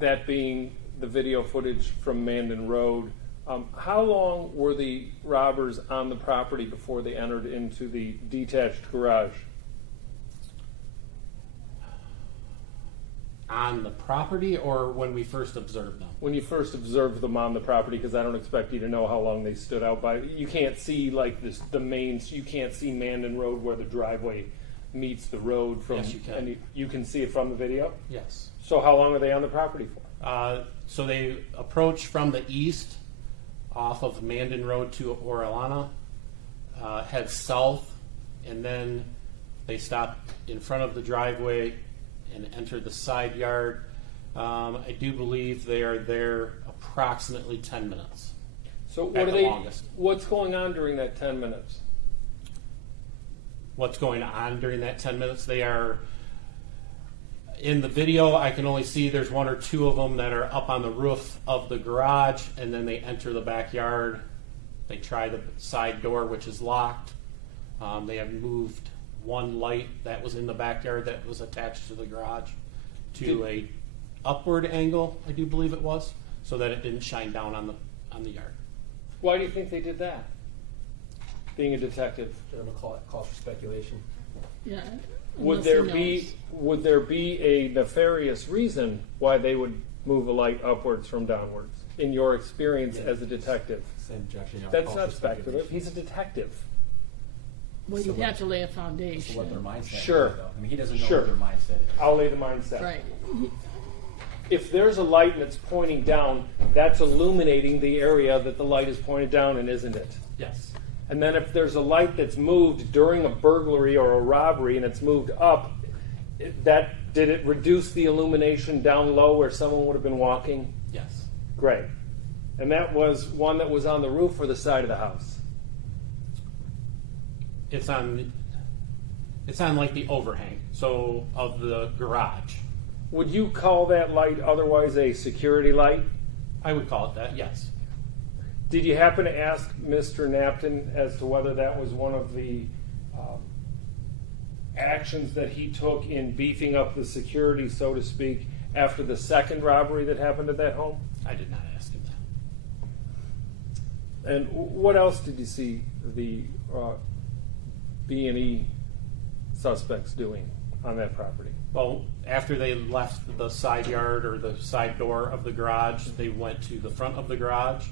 that being the video footage from Mandan Road, how long were the robbers on the property before they entered into the detached garage? On the property or when we first observed them? When you first observed them on the property, because I don't expect you to know how long they stood out by. You can't see like this, you can't see Mandan Road where the driveway meets the road from. Yes, you can. And you can see it from the video? Yes. So how long are they on the property for? So they approached from the east off of Mandan Road to Orellana, head south, and then they stopped in front of the driveway and entered the side yard. I do believe they are there approximately 10 minutes. So what At are the they? longest. What's going on during that 10 minutes? What's going on during that 10 minutes? They are in the video. I can only see there's one or two of them that are up on the roof of the garage, and then they enter the backyard. They try the side door, which is locked. They have moved one light that was in the backyard that was attached to the garage to a upward angle, I do believe it was, so that it didn't shine down on the yard. Why do you think they did that? Being a detective, Calls for speculation. Yeah. would unless there he knows. be a nefarious reason why they would move a light upwards from downwards? In your experience as a detective, Same objection. that's not speculative. He's a detective. Well, you'd have to lay a foundation. So what their mindset Sure. is, though. I mean, he doesn't know Sure. what their mindset is. I'll lay the mindset. Right. If there's a light and it's pointing down, that's illuminating the area that the light is pointed down in, isn't it? Yes. And then if there's a light that's moved during a burglary or a robbery and it's moved up, did it reduce the illumination down low where someone would have been walking? Yes. Great. And that was one that was on the roof or the side of the house? It's on like the overhang, so of the garage. Would you call that light otherwise a security light? I would call it that, yes. Did you happen to ask Mr. Knapton as to whether that was one of the actions that he took in beefing up the security, so to speak, after the second robbery that happened at that home? I did not ask him that. And what else did you see the B&E suspects doing on that property? Well, after they left the side yard or the side door of the garage, they went to the front of the garage.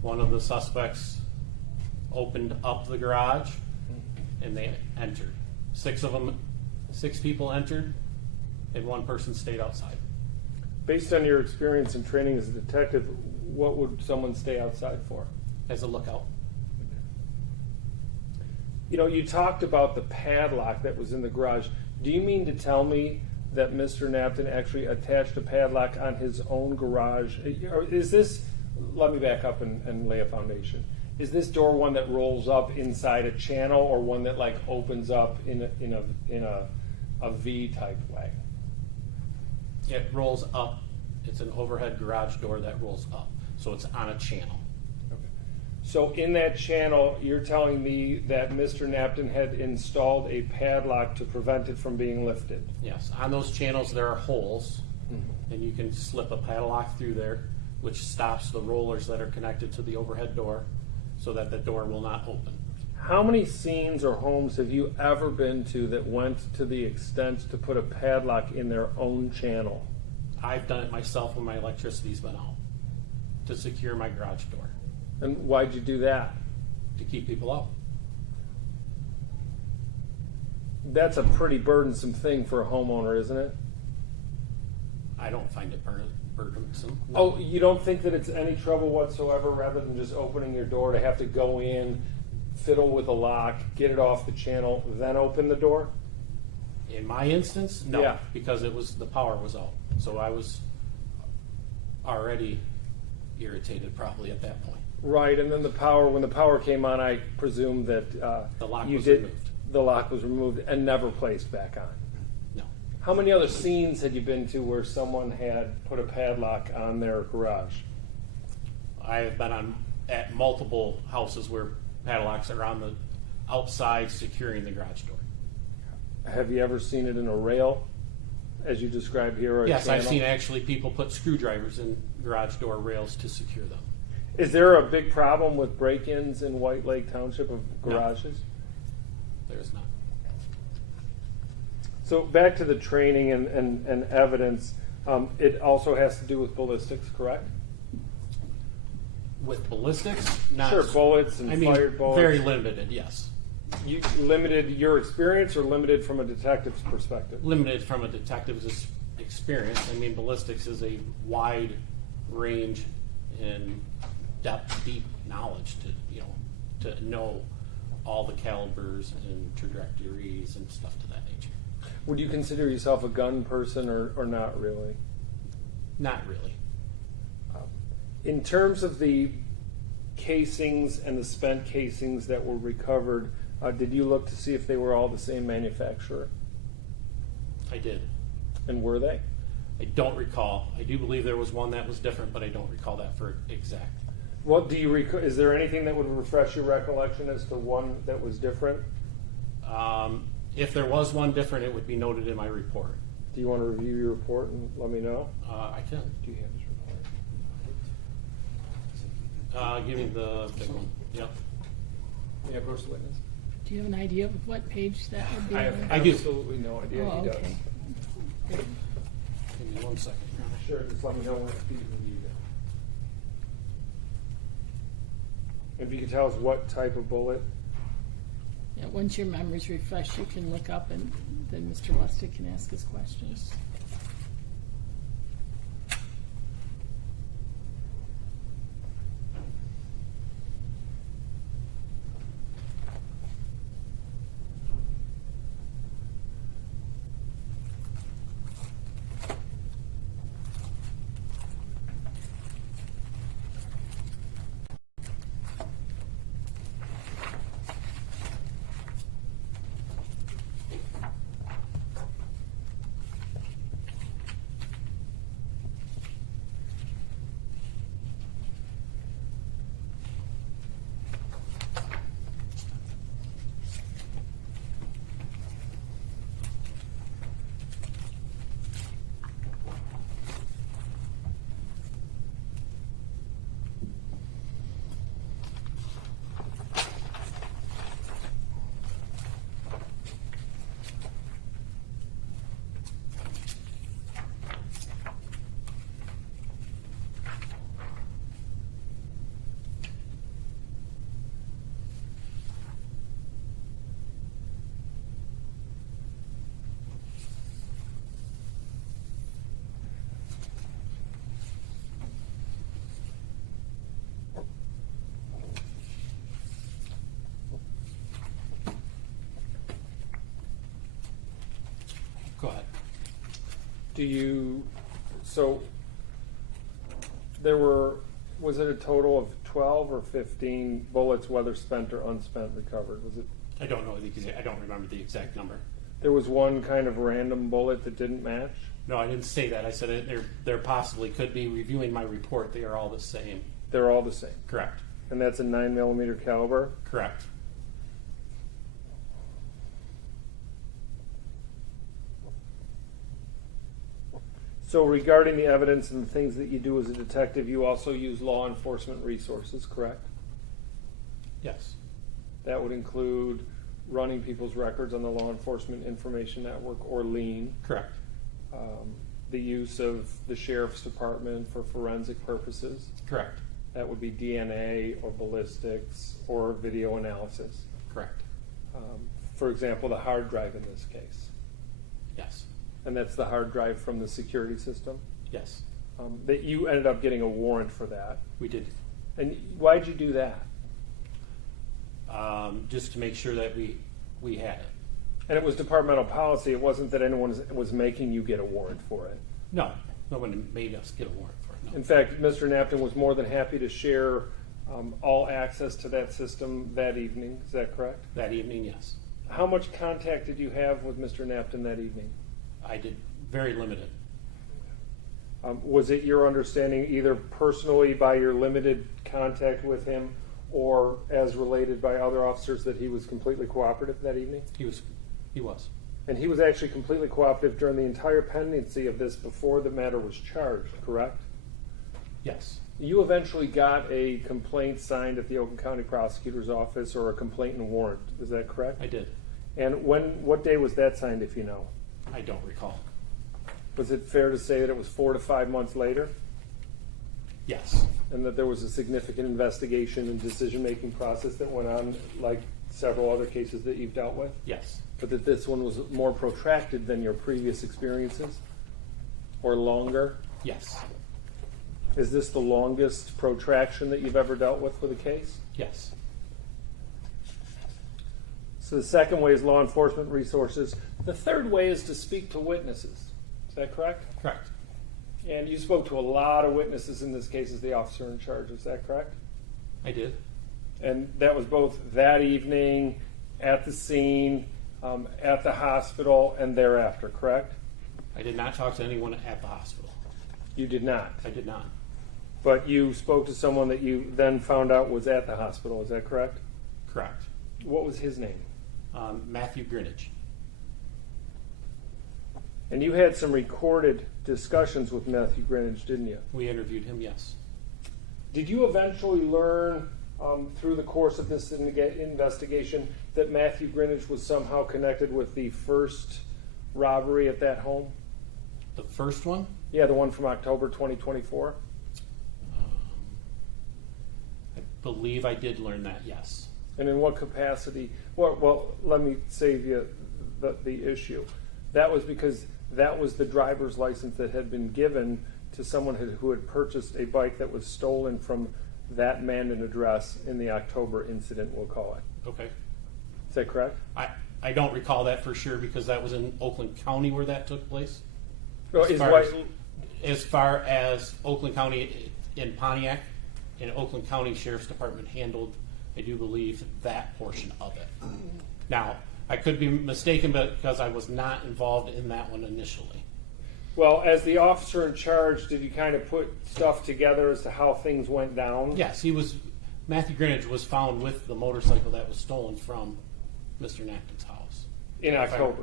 One of the suspects opened up the garage and they entered. Six people entered and one person stayed outside. Based on your experience and training as a detective, what would someone stay outside for? As a lookout. You know, you talked about the padlock that was in the garage. Do you mean to tell me that Mr. Knapton actually attached a padlock on his own garage? Or is this, let me back up and lay a foundation. Is this door one that rolls up inside a channel or one that like opens up in a V type way? It rolls up. It's an overhead garage door that rolls up. So it's on a channel. So in that channel, you're telling me that Mr. Knapton had installed a padlock to prevent it from being lifted? Yes. On those channels there are holes and you can slip a padlock through there, which stops the rollers that are connected to the overhead door so that the door will not open. How many scenes or homes have you ever been to that went to the extent to put a padlock in their own channel? I've done it myself when my electricity's been out to secure my garage door, And why'd you do that? to keep people out. That's a pretty burdensome thing for a homeowner, isn't it? I don't find it burdensome. No. Oh, you don't think that it's any trouble whatsoever rather than just opening your door to have to go in, fiddle with a lock, get it off the channel, then open the door? In my instance, no, Yeah. because the power was out. So I was already irritated probably at that point. Right, and then when the power came on, I presume that The lock you was did. removed. The lock was removed and never placed back on. No. How many other scenes had you been to where someone had put a padlock on their garage? I have been at multiple houses where padlocks are on the outside securing the garage door. Have you ever seen it in a rail, as you described here? Or a Yes, I've channel? seen actually people put screwdrivers in garage door rails to secure them. Is there a big problem with break-ins in White Lake Township of garages? There's not. So back to the training and evidence, it also has to do with ballistics, correct? With ballistics, not Sure, bullets and fired bullets. very limited. Yes, You limited your experience or limited from a detective's perspective? limited from a detective's experience. I mean, ballistics is a wide range and depth, deep knowledge to know all the calibers and trajectories and stuff to that nature. Would you consider yourself a gun person or not really? Not really. In terms of the casings and the spent casings that were recovered, did you look to see if they were all the same manufacturer? I did. And were they? I don't recall. I do believe there was one that was different, but I don't recall that for exact. What do you is there anything that would refresh your recollection as to one that was different? If there was one different, it would be noted in my report. Do you want to review your report and let me know? I can. Do you have this report? Give me the big one. Yep. Yeah, approach the witness. Do you have an idea of what page that would be? I have on? I do. absolutely no idea. Oh, He does. okay. Give me 1 second. Sure, just let me know when Steve reviewed it. If you could tell us what type of bullet. Yeah, once your memory's refreshed, you can look up and then Mr. Lustig can ask his questions. Go ahead. So was it a total of 12 or 15 bullets, whether spent or unspent, recovered? Was it? I don't know I don't remember the exact number. There was one kind of random bullet that didn't match? No, I didn't say that. I said there possibly could be. Reviewing my report, they are all the same. They're all the same. Correct. And that's a 9mm caliber? Correct. So regarding the evidence and the things that you do as a detective, you also use law enforcement resources, correct? Yes. That would include running people's records on the Law Enforcement Information Network, or LEAN. Correct. The use of the Sheriff's Department for forensic purposes. Correct. That would be DNA or ballistics or video analysis. Correct. For example, the hard drive in this case. Yes. And that's the hard drive from the security system? Yes. That you ended up getting a warrant for that. We did. And why'd you do that? Just to make sure that we had it. And it was departmental policy. It wasn't that anyone was making you get a warrant for it. No, no one made us get a warrant for it. No. In fact, Mr. Knapton was more than happy to share all access to that system that evening. Is that correct? That evening, yes. How much contact did you have with Mr. Knapton that evening? I did very limited. Was it your understanding, either personally by your limited contact with him, or as related by other officers, that he was completely cooperative that evening? He was. And he was actually completely cooperative during the entire pendency of this before the matter was charged, correct? Yes. You eventually got a complaint signed at the Oakland County Prosecutor's Office, or a complaint and warrant. Is that correct? I did. And what day was that signed, if you know? I don't recall. Was it fair to say that it was 4 to 5 months later? Yes. And that there was a significant investigation and decision-making process that went on, like several other cases that you've dealt with? Yes. But that this one was more protracted than your previous experiences? Or longer? Yes. Is this the longest protraction that you've ever dealt with a case? Yes. So the second way is law enforcement resources. The third way is to speak to witnesses. Is that correct? Correct. And you spoke to a lot of witnesses in this case as the officer in charge. Is that correct? I did. And that was both that evening, at the scene, at the hospital, and thereafter, correct? I did not talk to anyone at the hospital. You did not. I did not. But you spoke to someone that you then found out was at the hospital. Is that correct? Correct. What was his name? Matthew Greenidge. And you had some recorded discussions with Matthew Greenidge, didn't you? We interviewed him, yes. Did you eventually learn through the course of this investigation that Matthew Greenidge was somehow connected with the first robbery at that home? The first one? Yeah, the one from October 2024. I believe I did learn that, yes. And in what capacity? Well, let me save you the issue. That was because that was the driver's license that had been given to someone who had purchased a bike that was stolen from that Mandan address in the October incident, we'll call it. Okay. Is that correct? I don't recall that for sure because that was in Oakland County where that took place. Well, As far as Oakland County in Pontiac, and Oakland County Sheriff's Department handled, I do believe, that portion of it. Now, I could be mistaken because I was not involved in that one initially. Well, as the officer in charge, did you kind of put stuff together as to how things went down? Yes, Matthew Greenidge was found with the motorcycle that was stolen from Mr. Knapton's house. In October.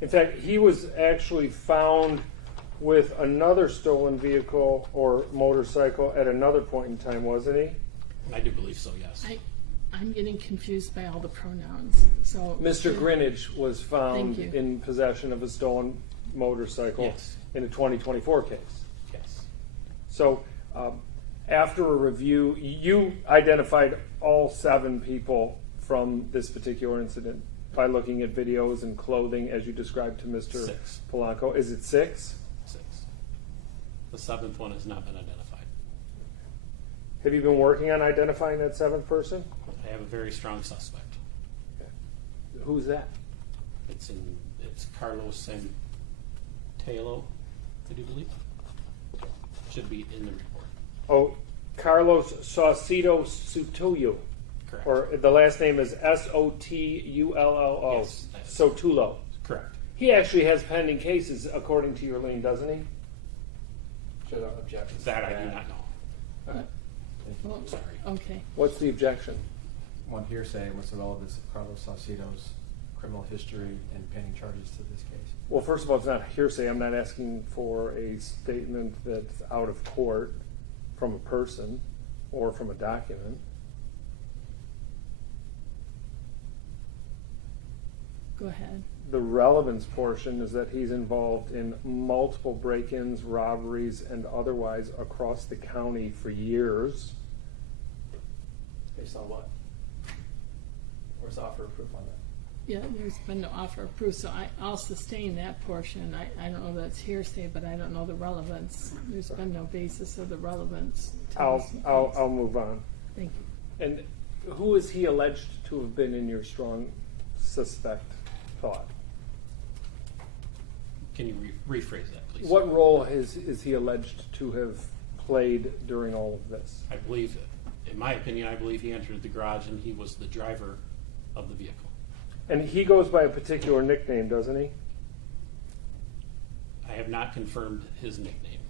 In fact, he was actually found with another stolen vehicle or motorcycle at another point in time, wasn't he? I do believe so, yes. I'm getting confused by all the pronouns. So Mr. Greenidge was found Thank you. in possession of a stolen motorcycle Yes. in a 2024 case. Yes. So after a review, you identified all 7 people from this particular incident by looking at videos and clothing as you described to Mr. 6. Polanco. Is it 6? 6. The 7th one has not been identified. Have you been working on identifying that 7th person? I have a very strong suspect. Who's that? It's Carlos Santalo, I do believe. Should be in the report. Oh, Carlos Saucedo Sutulo. Correct. Or the last name is Sotullo. Yes, that is- Sotulo. Correct. He actually has pending cases, according to your lien, doesn't he? Should I object? That I do not know. Well, Sorry. okay. What's the objection? One hearsay, what's the relevance of Carlos Saucedo's criminal history and pending charges to this case? Well, first of all, it's not hearsay. I'm not asking for a statement that's out of court from a person or from a document. Go ahead. The relevance portion is that he's involved in multiple break-ins, robberies, and otherwise across the county for years. Based on what? Where's the offer of proof on that? Yeah, there's been no offer of proof, so I'll sustain that portion. I don't know if that's hearsay, but I don't know the relevance. There's been no basis of the relevance. to this case. I'll move on. Thank you. And who is he alleged to have been in your strong suspect thought? Can you rephrase that, please? What role is he alleged to have played during all of this? I believe, in my opinion, I believe he entered the garage and he was the driver of the vehicle. And he goes by a particular nickname, doesn't he? I have not confirmed his nickname.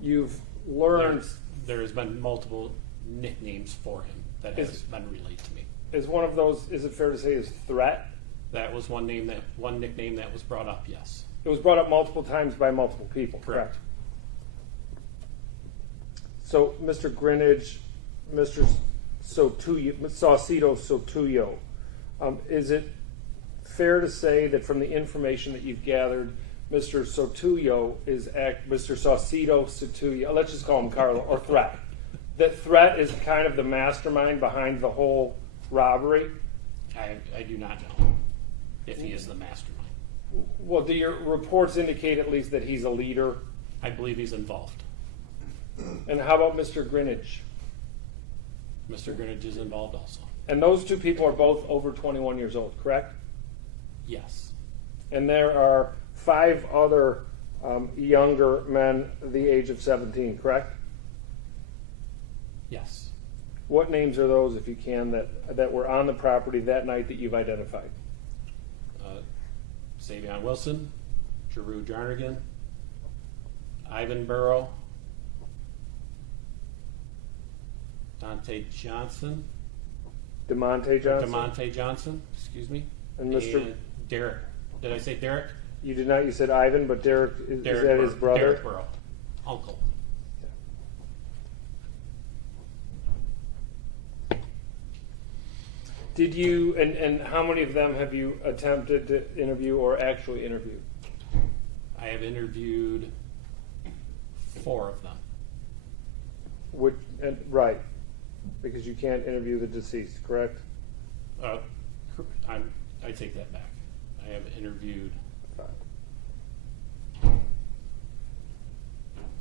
You've learned, There has been multiple nicknames for him that has been relayed to me. is one of those, is it fair to say, is Threat? That was one nickname that was brought up, yes. It was brought up multiple times by multiple people, correct? So, Mr. Greenidge, Mr. Saucedo Sotuyo, is it fair to say that from the information that you've gathered, Mr. Sotuyo is Mr. Saucedo Sotuyo, let's just call him Carlo, or Threat, that Threat is kind of the mastermind behind the whole robbery? I do not know if he is the mastermind. Well, do your reports indicate at least that he's a leader? I believe he's involved. And how about Mr. Greenidge? Mr. Greenidge is involved also. And those 2 people are both over 21 years old, correct? Yes. And there are 5 other younger men the age of 17, correct? Yes. What names are those, if you can, that were on the property that night that you've identified? Savion Wilson, Drew Jarnigan, Ivan Burrow, DeMonte Johnson, excuse me, And Mr. Derek. Did I say Derek? You did not. You said Ivan, but Derek is that his brother? Derek Burrow, uncle. Did you, and how many of them have you attempted to interview or actually interviewed? I have interviewed 4 of them. Right. Because you can't interview the deceased, correct? I take that back. I have interviewed,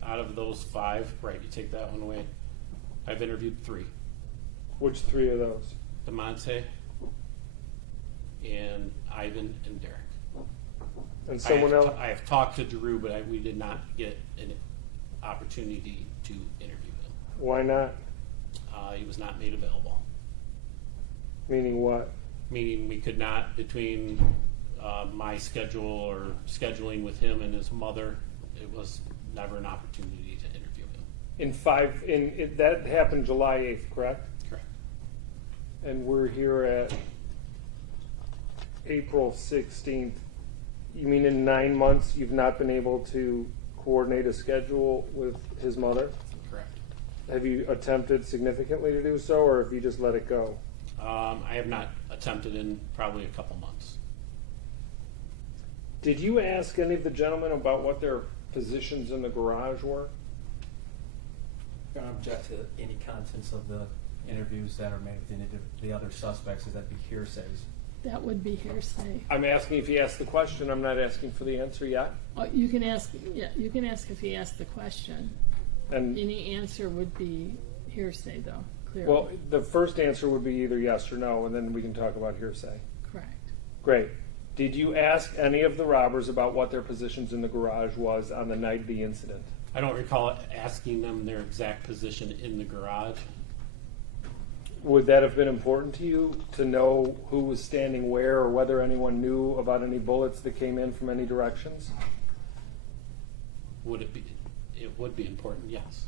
out of those 5, right, you take that one away, I've interviewed 3. Which 3 of those? DeMonte and Ivan and Derek. And someone else? I have talked to Drew, but we did not get an opportunity to interview him. Why not? He was not made available. Meaning what? Meaning we could not, between my schedule or scheduling with him and his mother, it was never an opportunity to interview him. That happened July 8th, correct? Correct. And we're here at April 16th. You mean in 9 months you've not been able to coordinate a schedule with his mother? Correct. Have you attempted significantly to do so, or have you just let it go? I have not attempted in probably a couple months. Did you ask any of the gentlemen about what their positions in the garage were? I'm going to object to any contents of the interviews that are made with the other suspects, as that'd be hearsays. That would be hearsay. I'm asking if he asked the question. I'm not asking for the answer yet. You can ask, you can ask if he asked the question. And Any answer would be hearsay, though, clearly. well, the first answer would be either yes or no, and then we can talk about hearsay. Correct. Great. Did you ask any of the robbers about what their positions in the garage was on the night of the incident? I don't recall asking them their exact position in the garage. Would that have been important to you to know who was standing where, or whether anyone knew about any bullets that came in from any directions? Would it be? It would be important, yes.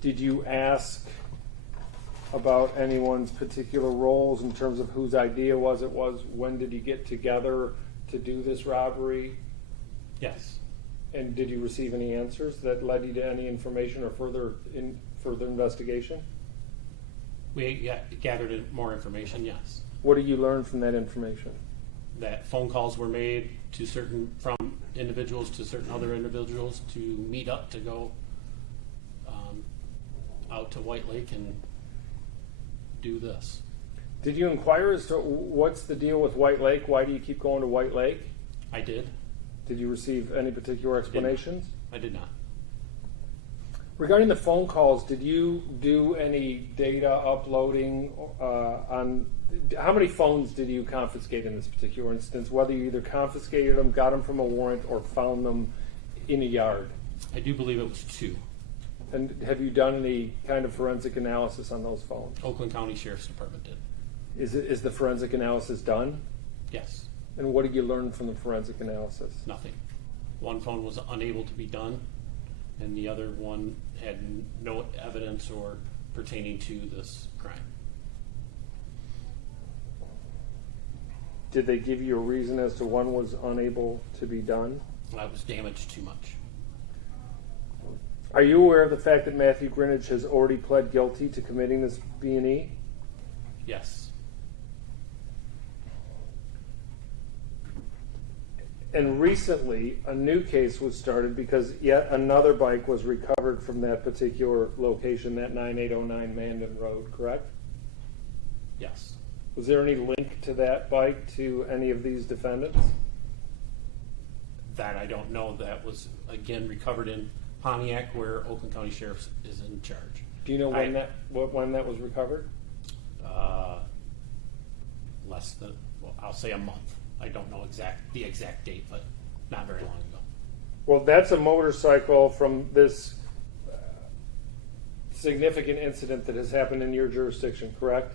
Did you ask about anyone's particular roles in terms of whose idea it was? When did you get together to do this robbery? Yes. And did you receive any answers that led you to any information or further investigation? We gathered more information, yes. What did you learn from that information? That phone calls were made to from individuals to certain other individuals to meet up to go out to White Lake and do this. Did you inquire as to what's the deal with White Lake? Why do you keep going to White Lake? I did. Did you receive any particular explanations? I did not. Regarding the phone calls, did you do any data uploading on how many phones did you confiscate in this particular instance? Whether you either confiscated them, got them from a warrant, or found them in a yard? I do believe it was 2. And have you done any kind of forensic analysis on those phones? Oakland County Sheriff's Department did. Is the forensic analysis done? Yes. And what did you learn from the forensic analysis? Nothing. One phone was unable to be done, and the other one had no evidence or pertaining to this crime. Did they give you a reason as to one was unable to be done? I was damaged too much. Are you aware of the fact that Matthew Greenidge has already pled guilty to committing this B&E? Yes. And recently, a new case was started because yet another bike was recovered from that particular location, that 9809 Mandan Road, correct? Yes. Was there any link to that bike to any of these defendants? That I don't know. That was, again, recovered in Pontiac, where Oakland County Sheriff is in charge. Do you know when that was recovered? Less than, well, I'll say a month. I don't know the exact date, but not very long ago. Well, that's a motorcycle from this significant incident that has happened in your jurisdiction, correct?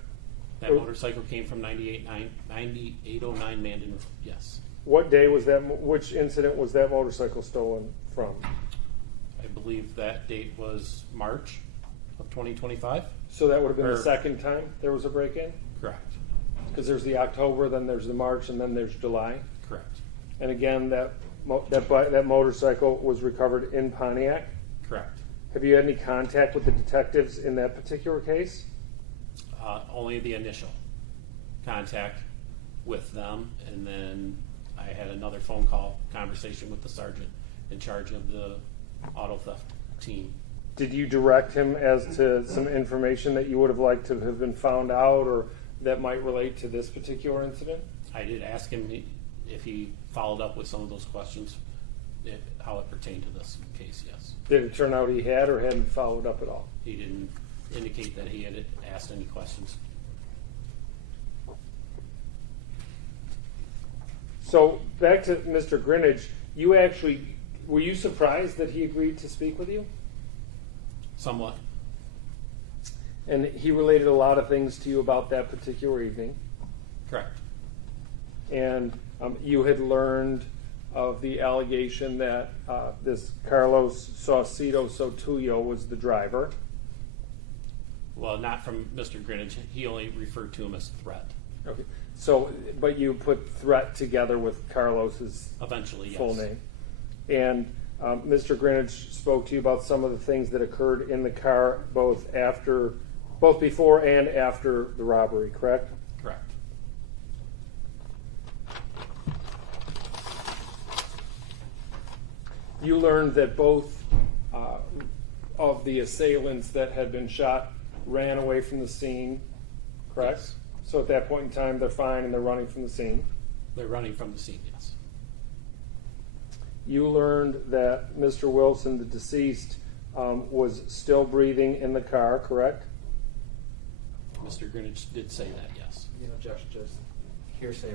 That motorcycle came from 9809 Mandan Road. Yes. What day was that? Which incident was that motorcycle stolen from? I believe that date was March of 2025. So that would have been the second time there was a break-in? Correct. Because there's the October, then there's the March, and then there's July. Correct. And again, that motorcycle was recovered in Pontiac. Correct. Have you had any contact with the detectives in that particular case? Only the initial contact with them, and then I had another phone call conversation with the sergeant in charge of the auto theft team Did you direct him as to some information that you would have liked to have been found out or that might relate to this particular incident? I did ask him if he followed up with some of those questions, how it pertained to this case, yes. Did it turn out he had or hadn't followed up at all? He didn't indicate that he had asked any questions. So back to Mr. Greenidge, were you surprised that he agreed to speak with you? Somewhat. And he related a lot of things to you about that particular evening. Correct. And you had learned of the allegation that this Carlos Saucedo Sotillo was the driver. Well, not from Mr. Greenidge. He only referred to him as threat. Okay. So, but you put threat together with Carlos's Eventually, yes. full name. And Mr. Greenidge spoke to you about some of the things that occurred in the car both before and after the robbery, correct? Correct. You learned that both of the assailants that had been shot ran away from the scene, correct? Yes. So at that point in time, they're fine and they're running from the scene. They're running from the scene, yes. You learned that Mr. Wilson, the deceased, was still breathing in the car, correct? Mr. Greenidge did say that, yes. You know, Judge, just hearsay.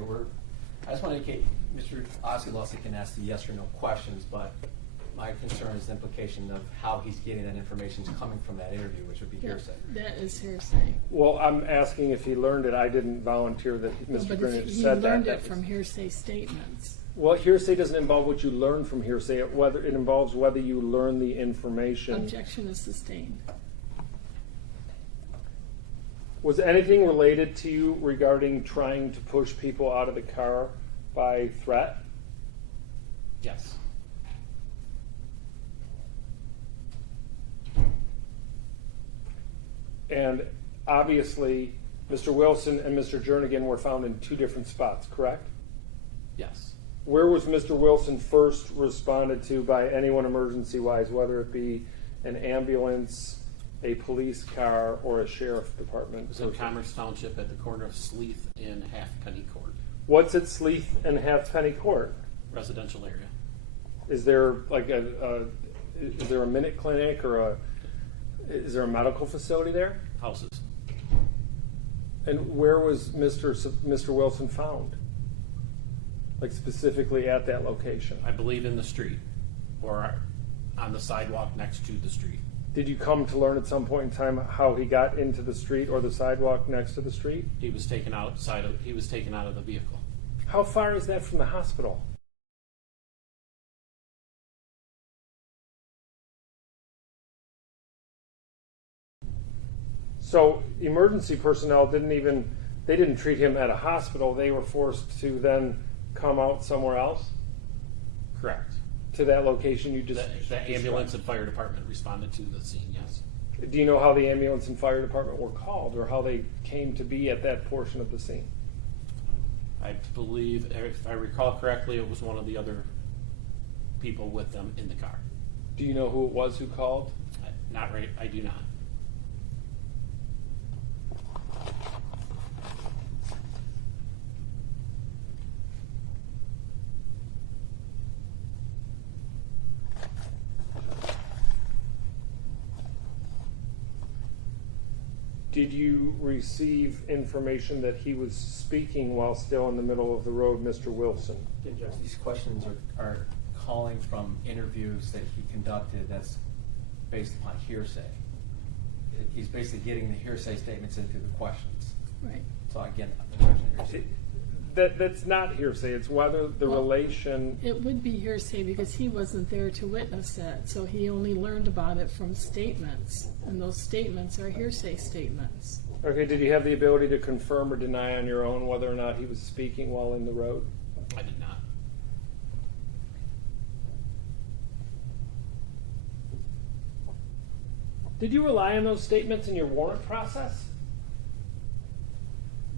I just want to indicate, Mr. Osculowski can ask the yes or no questions, but my concern is the implication of how he's getting that information is coming from that interview, which would be hearsay. That is hearsay. Well, I'm asking if he learned it. I didn't volunteer that No, Mr. but Greenidge if he said that. learned That it from hearsay statements. Well, hearsay doesn't involve what you learn from hearsay. It involves whether you learn the information. Objection is sustained. Was anything related to you regarding trying to push people out of the car by threat? Yes. And obviously, Mr. Wilson and Mr. Jernigan were found in two different spots, correct? Yes. Where was Mr. Wilson first responded to by anyone emergency-wise, whether it be an ambulance, a police car, or a sheriff department? It was in Commerce Township at the corner of Sleeth and Halfpenny Court, What's at Sleeth and Halfpenny Court? residential area. Is there like is there a minute clinic or is there a medical facility there? Houses. And where was Mr. Wilson found? Like specifically at that location? I believe in the street or on the sidewalk next to the street. Did you come to learn at some point in time how he got into the street or the sidewalk next to the street? He was taken out of the vehicle. How far is that from the hospital? So emergency personnel didn't treat him at a hospital. They were forced to then come out somewhere else Correct. to that location you just The ambulance and fire department responded to the scene, yes. Do you know how the ambulance and fire department were called or how they came to be at that portion of the scene? I believe, if I recall correctly, it was one of the other people with them in the car. Do you know who it was who called? Not right, I do not. Did you receive information that he was speaking while still in the middle of the road, Mr. Wilson? Again, Judge, these questions are calling from interviews that he conducted that's based upon hearsay. He's basically getting the hearsay statements into the questions. Right. So again, objection to hearsay. That's not hearsay. It's whether the Well, relation. It would be hearsay because he wasn't there to witness it, so he only learned about it from statements, and those statements are hearsay statements. Okay, did you have the ability to confirm or deny on your own whether or not he was speaking while in the road? I did not. Did you rely on those statements in your warrant process?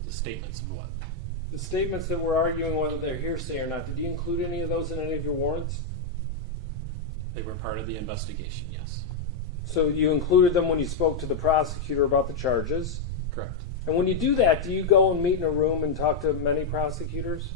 The statements of what? The statements that we're arguing whether they're hearsay or not, did you include any of those in any of your warrants? They were part of the investigation, yes. So you included them when you spoke to the prosecutor about the charges. Correct. And when you do that, do you go and meet in a room and talk to many prosecutors?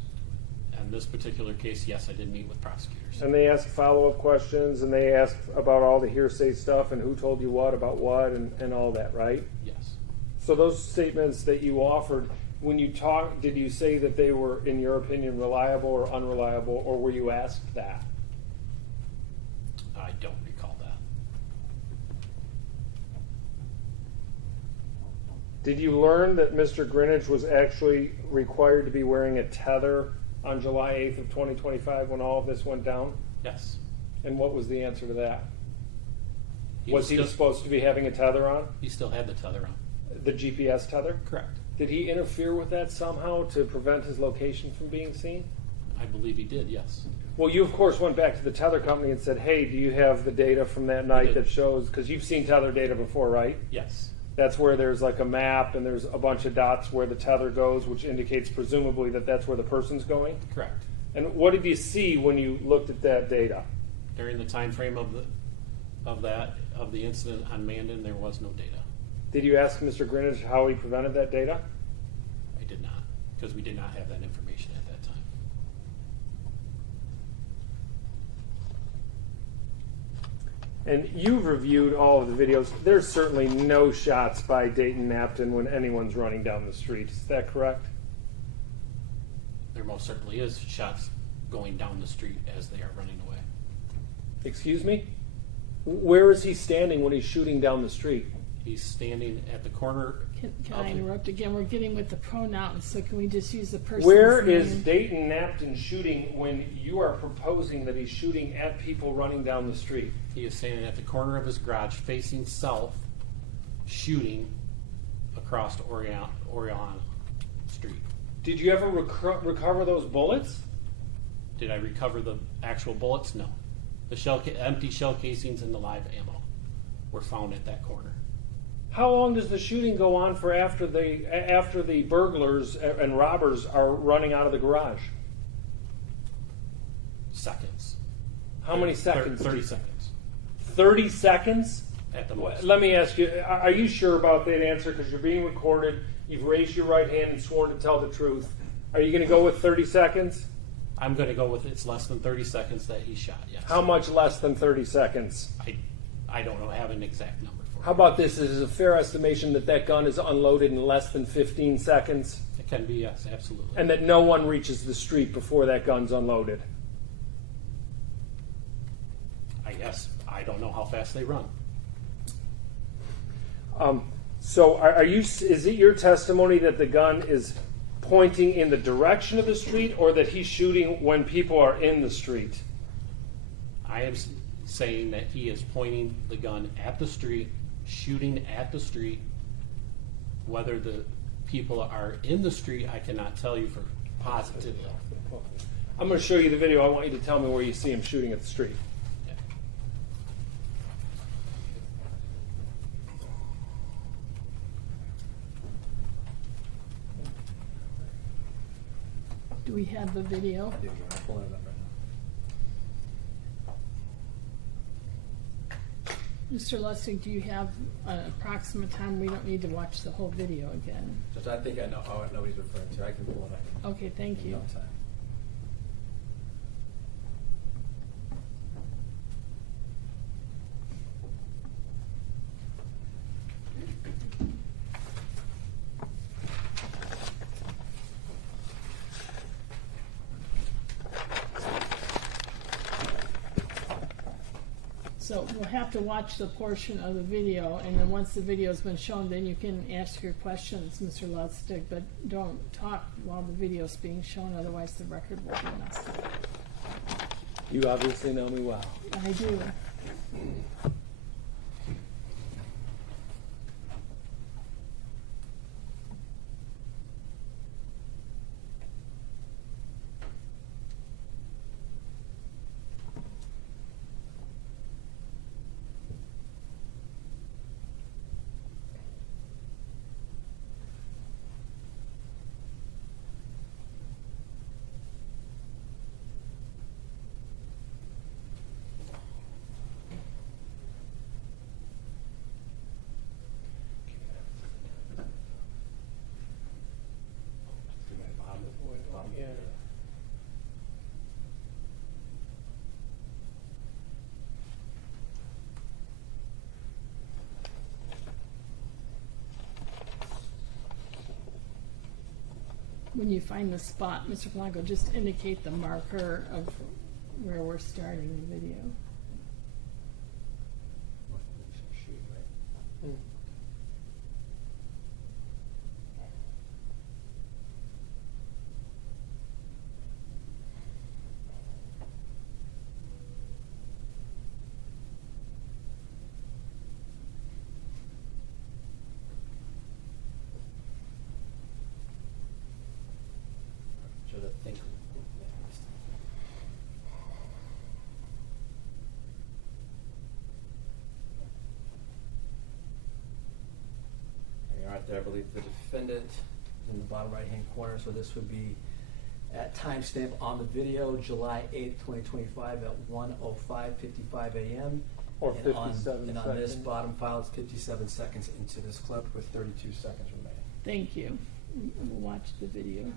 In this particular case, yes, I did meet with prosecutors. And they ask follow-up questions, and they ask about all the hearsay stuff and who told you what about what and all that, right? Yes. So those statements that you offered, when you talk, did you say that they were, in your opinion, reliable or unreliable, or were you asked that? I don't recall that. Did you learn that Mr. Greenidge was actually required to be wearing a tether on July 8th of 2025 when all of this went down? Yes. And what was the answer to that? He Was he still, supposed to be having a tether on? he still had the tether on. The GPS tether? Correct. Did he interfere with that somehow to prevent his location from being seen? I believe he did, yes. Well, you of course went back to the tether company and said, hey, do you have the data from that night did. that shows, because you've seen tether data before, right? Yes. That's where there's like a map and there's a bunch of dots where the tether goes, which indicates presumably that that's where the person's going. Correct. And what did you see when you looked at that data? During the time frame of the incident on Mandan, there was no data. Did you ask Mr. Greenidge how he prevented that data? I did not, because we did not have that information at that time. And you've reviewed all of the videos. There's certainly no shots by Dayton Knapton when anyone's running down the street. Is that correct? There most certainly is shots going down the street as they are running away. Excuse me? Where is he standing when he's shooting down the street? He's standing at the corner. Can of I the- interrupt again? We're getting with the pronouns, so can we just use the person's Where name? is Dayton Knapton shooting when you are proposing that he's shooting at people running down the street? He is standing at the corner of his garage facing south, shooting across Orion Street. Did you ever recover those bullets? Did I recover the actual bullets? No. The empty shell casings and the live ammo were found at that corner. How long does the shooting go on for after the burglars and robbers are running out of the garage? Seconds. How many seconds? 30 seconds 30 seconds? at the most. Let me ask you, are you sure about that answer? Because you're being recorded. You've raised your right hand and sworn to tell the truth. Are you going to go with 30 seconds? I'm going to go with it's less than 30 seconds that he shot, yes. How much less than 30 seconds? I don't know, have an exact number for How you. about this? Is it a fair estimation that that gun is unloaded in less than 15 seconds? It can be, yes, absolutely. And that no one reaches the street before that gun's unloaded? I guess, I don't know how fast they run. So are you? Is it your testimony that the gun is pointing in the direction of the street, or that he's shooting when people are in the street? I am saying that he is pointing the gun at the street, shooting at the street. Whether the people are in the street, I cannot tell you for positively. I'm going to show you the video. I want you to tell me where you see him shooting at the street. Yeah. Do we have the video? Mr. Lustig, do you have an approximate time? We don't need to watch the whole video again. Just, I think I know what he's referring to. I can pull it up. Okay, thank you. No time. So we'll have to watch the portion of the video, and then once the video's been shown, then you can ask your questions, Mr. Lustig, but don't talk while the video's being shown, otherwise the record will be messed up. You obviously know me well. I do. when you find the spot, Mr. Blanco, just indicate the marker of where we're starting the video. Right there, I believe the defendant is in the bottom right-hand corner, so this would be at timestamp on the video, July 8th, 2025 at 1:05:55 a.m. Or And on- 57 And on this seconds. bottom file, it's 57 seconds into this clip with 32 seconds remaining. Thank you. We'll watch the video.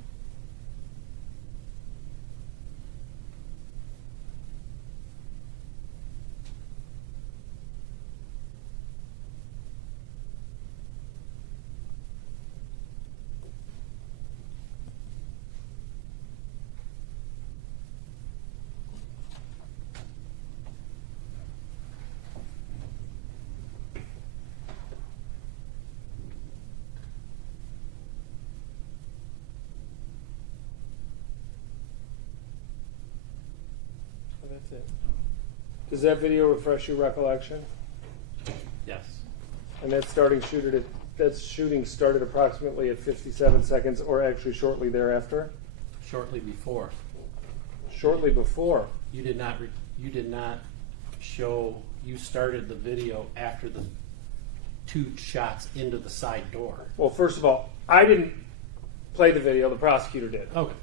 Oh, that's it. Does that video refresh your recollection? Yes. And that shooting started approximately at 57 seconds, or actually shortly thereafter? Shortly before. Shortly before. You did not show, you started the video after the 2 shots into the side door. Well, first of all, I didn't play the video, the prosecutor did. Okay.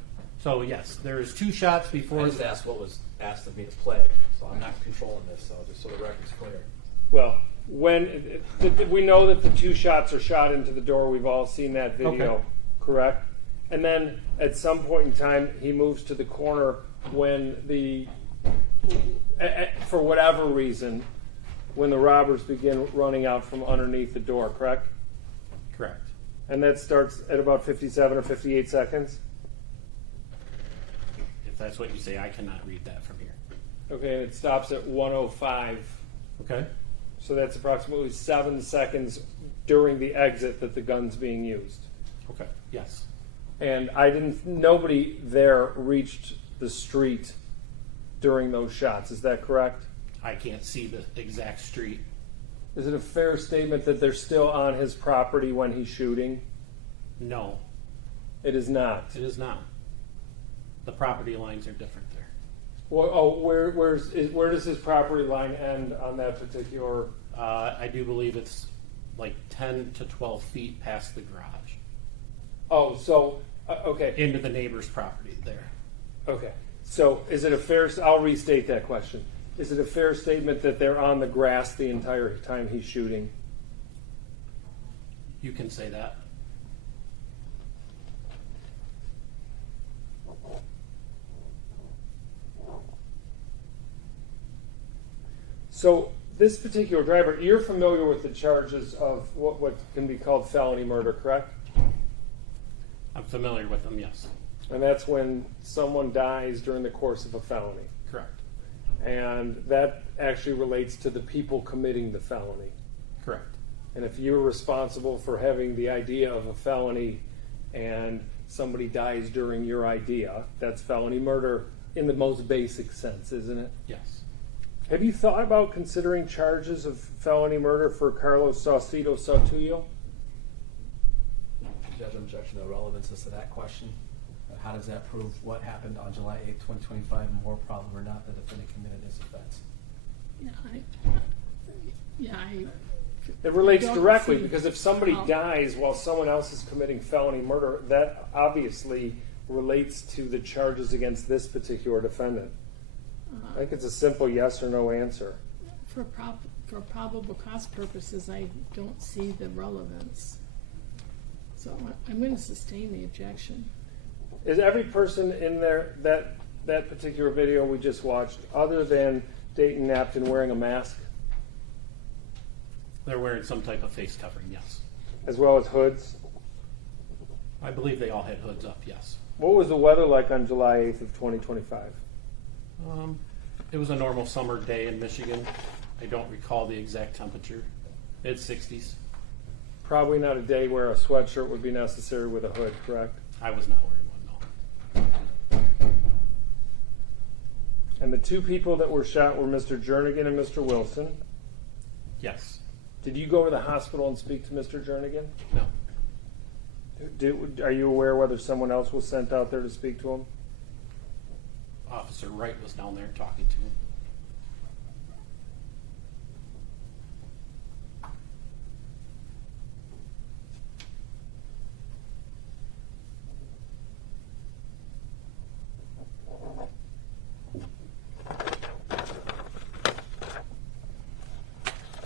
So yes, there's 2 shots I before. just asked what was asked of me to play, so I'm not controlling this, so just so the record's clear. Well, we know that the 2 shots are shot into the door. We've all seen that video, Okay. correct? And then at some point in time, he moves to the corner when for whatever reason, when the robbers begin running out from underneath the door, correct? Correct. And that starts at about 57 or 58 seconds? If that's what you say, I cannot read that from here. Okay, and it stops at 1:05. Okay. So that's approximately 7 seconds during the exit that the gun's being used. Okay. Yes. And nobody there reached the street during those shots. Is that correct? I can't see the exact street. Is it a fair statement that they're still on his property when he's shooting? No, It is not. it is not. The property lines are different there. Well, where does his property line end on that particular? I do believe it's like 10 to 12 feet past the garage Oh, so okay, into the neighbor's property there. okay. So is it a fair? I'll restate that question. Is it a fair statement that they're on the grass the entire time he's shooting? You can say that. So this particular driver, you're familiar with the charges of what can be called felony murder, correct? I'm familiar with them, yes. And that's when someone dies during the course of a felony. Correct. And that actually relates to the people committing the felony. Correct. And if you're responsible for having the idea of a felony and somebody dies during your idea, that's felony murder in the most basic sense, isn't it? Yes. Have you thought about considering charges of felony murder for Carlos Saucedo Sautuyo? Judge, objection to relevance as to that question. How does that prove what happened on July 8th, 2025, and more problem or not the defendant committed this offense? It relates don't directly see because if somebody how- dies while someone else is committing felony murder, that obviously relates to the charges against this particular defendant. I think it's a simple yes or no answer. For probable cause purposes, I don't see the relevance. So I'm going to sustain the objection. Is every person in there that particular video we just watched, other than Dayton Knapton, wearing a mask They're wearing some type of face covering, yes. as well as hoods? I believe they all had hoods up, yes. What was the weather like on July 8th of 2025? It was a normal summer day in Michigan. I don't recall the exact temperature. Mid-60s. Probably not a day where a sweatshirt would be necessary with a hood, correct? I was not wearing one, no. And the two people that were shot were Mr. Jernigan and Mr. Wilson. Yes. Did you go to the hospital and speak to Mr. Jernigan? No. Are you aware whether someone else was sent out there to speak to him? Officer Wright was down there talking to him.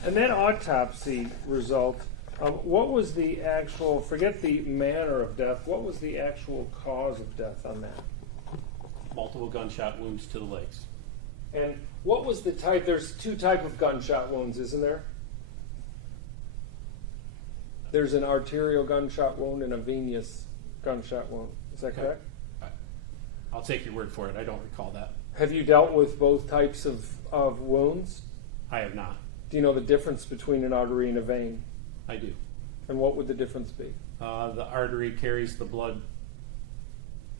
And that autopsy result, what was the actual, forget the manner of death, what was the actual cause of death on that? Multiple gunshot wounds to the legs. And what was the type, there's two types of gunshot wounds, isn't there? There's an arterial gunshot wound and a venous gunshot wound. Is that correct? I'll take your word for it. I don't recall that. Have you dealt with both types of wounds? I have not. Do you know the difference between an artery and a vein? I do. And what would the difference be? The artery carries the blood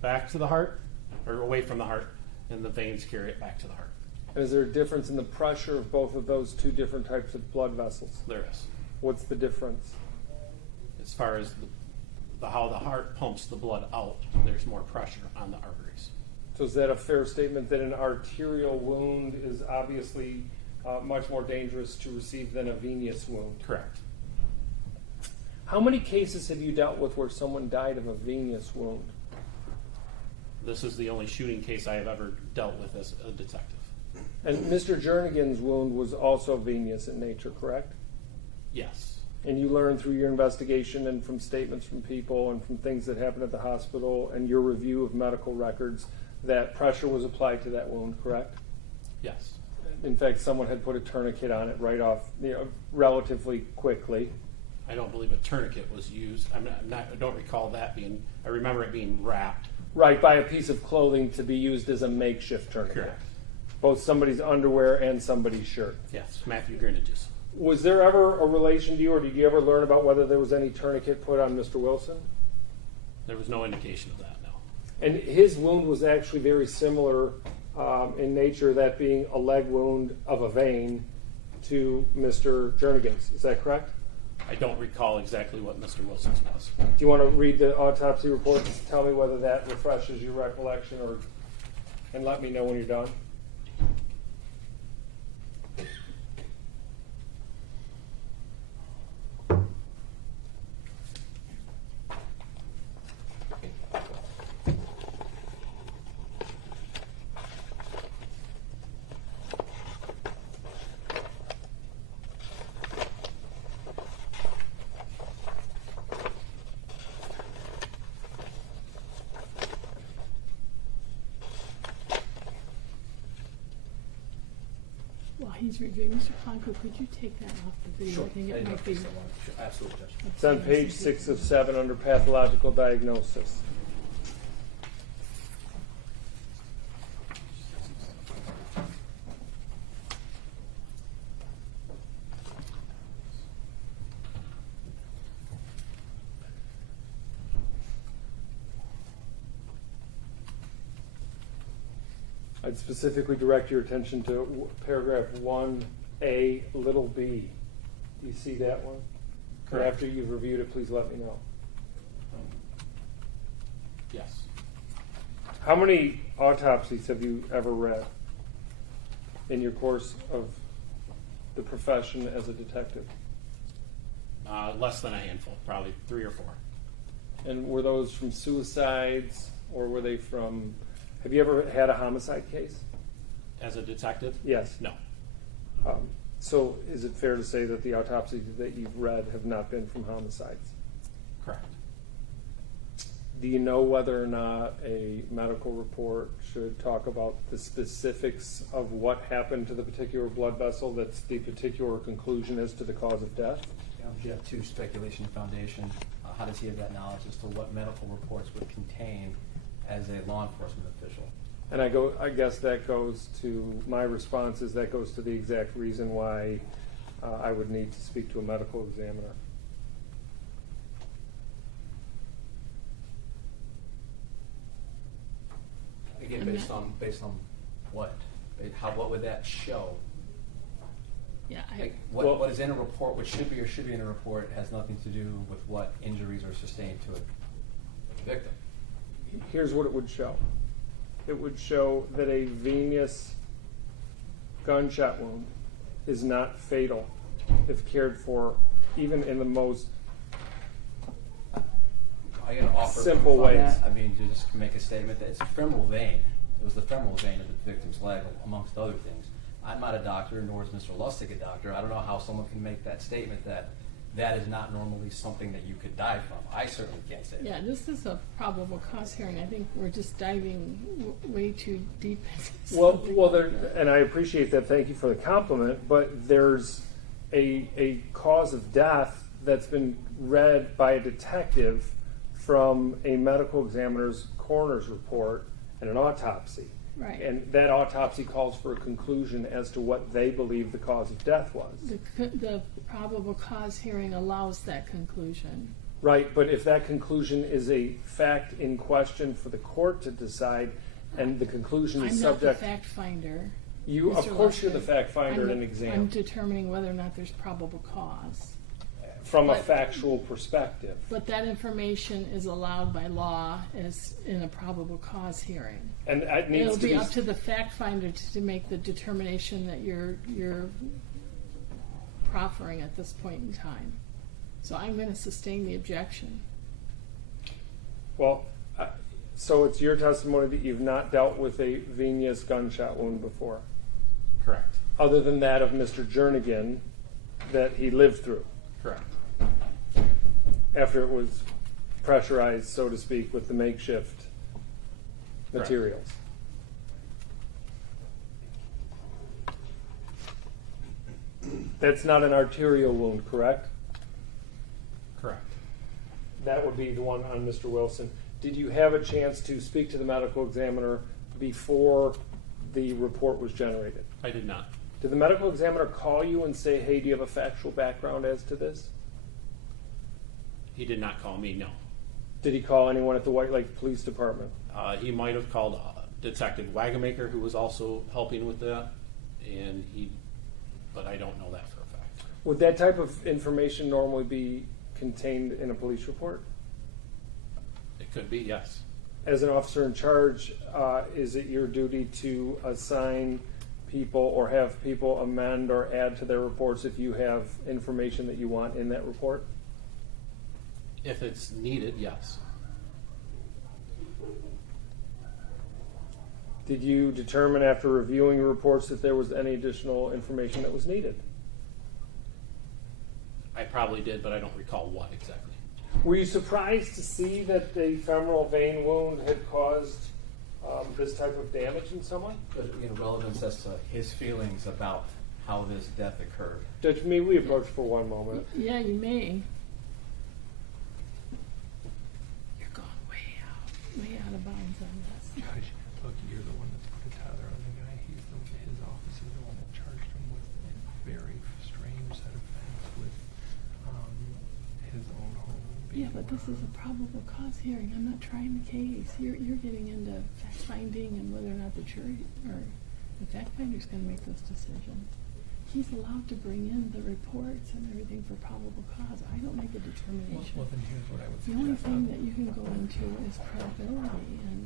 back to the heart, or away from the heart, and the veins carry it back to the heart. And is there a difference in the pressure of both of those two different types of blood vessels? There is. What's the difference? As far as how the heart pumps the blood out, there's more pressure on the arteries. So is that a fair statement that an arterial wound is obviously much more dangerous to receive than a venous wound? Correct. How many cases have you dealt with where someone died of a venous wound? This is the only shooting case I have ever dealt with as a detective. And Mr. Jernigan's wound was also venous in nature, correct? Yes. And you learned through your investigation and from statements from people and from things that happened at the hospital and your review of medical records that pressure was applied to that wound, correct? Yes. In fact, someone had put a tourniquet on it right off, relatively quickly. I don't believe a tourniquet was used. I don't recall that being. I remember it being wrapped. Right, by a piece of clothing to be used as a makeshift tourniquet. Correct. Both somebody's underwear and somebody's shirt. Yes. Matthew Grinages. Was there ever a relation to you, or did you ever learn about whether there was any tourniquet put on Mr. Wilson? There was no indication of that. No. And his wound was actually very similar in nature, that being a leg wound of a vein, to Mr. Jernigan's. Is that correct? I don't recall exactly what Mr. Wilson's was. Do you want to read the autopsy report to tell me whether that refreshes your recollection, and let me know when you're done? While he's reviewing, Mr. Planko, could you take that off the video? I think it might be. Absolutely, Judge. It's on page 6 of 7 under pathological diagnosis. I'd specifically direct your attention to paragraph 1A, little b. Do you see that one? And Correct. after you've reviewed it, please let me know. Yes. How many autopsies have you ever read in your course of the profession as a detective? Less than a handful, probably 3 or 4. And were those from suicides, or were they from... Have you ever had a homicide case? As a detective? Yes. No. So is it fair to say that the autopsies that you've read have not been from homicides? Correct. Do you know whether or not a medical report should talk about the specifics of what happened to the particular blood vessel that's the particular conclusion as to the cause of death? object to speculation foundation. How does he have that knowledge as to what medical reports would contain as a law enforcement official? And I guess that goes to my responses. That goes to the exact reason why I would need to speak to a medical examiner. Again, And based on what? What would that show? Yeah, Like, Well- what is in a report, what should be or should be in a report, has nothing to do with what injuries are sustained to a victim. Here's what it would show. It would show that a venous gunshot wound is not fatal if cared for, even in the most I gotta offer simple from ways. that, I mean, to just make a statement that it's a femoral vein. It was the femoral vein of the victim's leg, amongst other things. I'm not a doctor, nor is Mr. Lustig a doctor. I don't know how someone can make that statement that that is not normally something that you could die from. I certainly can't say that. yeah, this is a probable cause hearing. I think we're just diving way too deep into Well, something there, like that. and I appreciate that. Thank you for the compliment. But there's a cause of death that's been read by a detective from a medical examiner's coroner's report and an autopsy. Right. And that autopsy calls for a conclusion as to what they believe the cause of death was. The probable cause hearing allows that conclusion. Right, but if that conclusion is a fact in question for the court to decide, and the conclusion is I'm not the subject, fact finder. you, of Mr. course, you're the Lustig. fact finder in an I'm exam determining whether or not there's probable cause. from a but- factual perspective. But that information is allowed by law as in a probable cause hearing. And it needs It'll to be up to the fact finder to make the determination that you're proffering at this point in time. So I'm going to sustain the objection. Well, so it's your testimony that you've not dealt with a venous gunshot wound before, Correct. other than that of Mr. Jernigan that he lived through Correct. after it was pressurized, so to speak, with the makeshift Correct. materials. That's not an arterial wound, correct? Correct. That would be the one on Mr. Wilson. Did you have a chance to speak to the medical examiner before the report was generated? I did not. Did the medical examiner call you and say, hey, do you have a factual background as to this? He did not call me, no. Did he call anyone at the White Lake Police Department? He might have called Detective Wagamaker, who was also helping with that, but I don't know that for a fact. Would that type of information normally be contained in a police report? It could be, yes. As an officer in charge, is it your duty to assign people or have people amend or add to their reports if you have information that you want in that report? If it's needed, yes. Did you determine after reviewing reports that there was any additional information that was needed? I probably did, but I don't recall what exactly. Were you surprised to see that the femoral vein wound had caused this type of damage in someone? Relevance as to his feelings about how this death occurred. Judge, may we approach for one moment? Yeah, you may. You're going way out of bounds on this. Judge, look, you're the one that put the tether on the guy. His office is the one that charged him with a very strange set of facts with his own home. Yeah, but this is a probable cause hearing. I'm not trying the case. You're getting into fact finding and whether or not the jury or the fact finder's going to make those decisions. He's allowed to bring in the reports and everything for probable cause. I don't make a determination. Well, then here's what I would The only suggest. thing that you can go into is credibility, and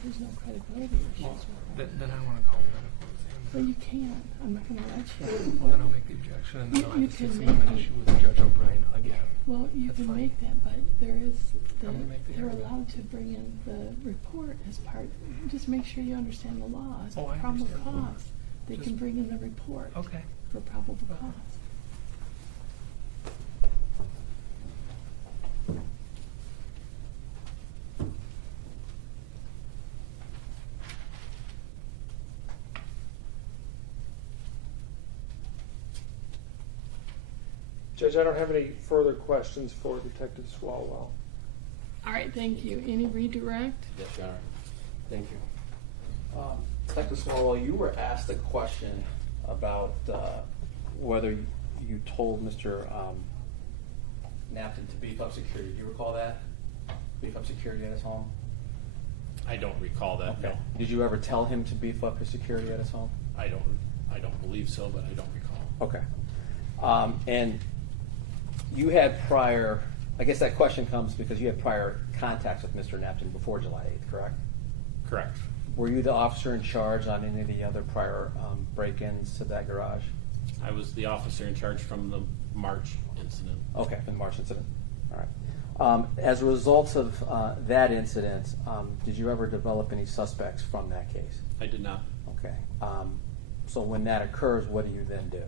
there's no credibility issues with that. Then I want to call the medical examiner. Well, you can't. I'm not going to let you. Well, then I'll make the objection, and then I'll You have a can Sixth make Amendment it. issue with Judge O'Brien again. Well, you That's can fine. make that, but there is I'm gonna make the they're argument. allowed to bring in the report as part. Just make sure you understand the law. As Oh, I probable understand. cause, they Just- can bring in the report Okay. for probable cause. Judge, I don't have any further questions for Detective Swallwell. All right, thank you. Any redirect? Yes, Your Honor. Thank you. Detective Swallwell, you were asked a question about whether you told Mr. Knapton to beef up security. Do you recall that? Beef up security at his home? I don't recall that. No. Did you ever tell him to beef up his security at his home? I don't believe so, but I don't recall. Okay. And you had prior, I guess that question comes because you had prior contacts with Mr. Knapton before July 8th, correct? Correct. Were you the officer in charge on any of the other prior break-ins to that garage? I was the officer in charge from the March incident. Okay, from the March incident. All right. As a result of that incident, did you ever develop any suspects from that case? I did not. Okay. So when that occurs, what do you then do?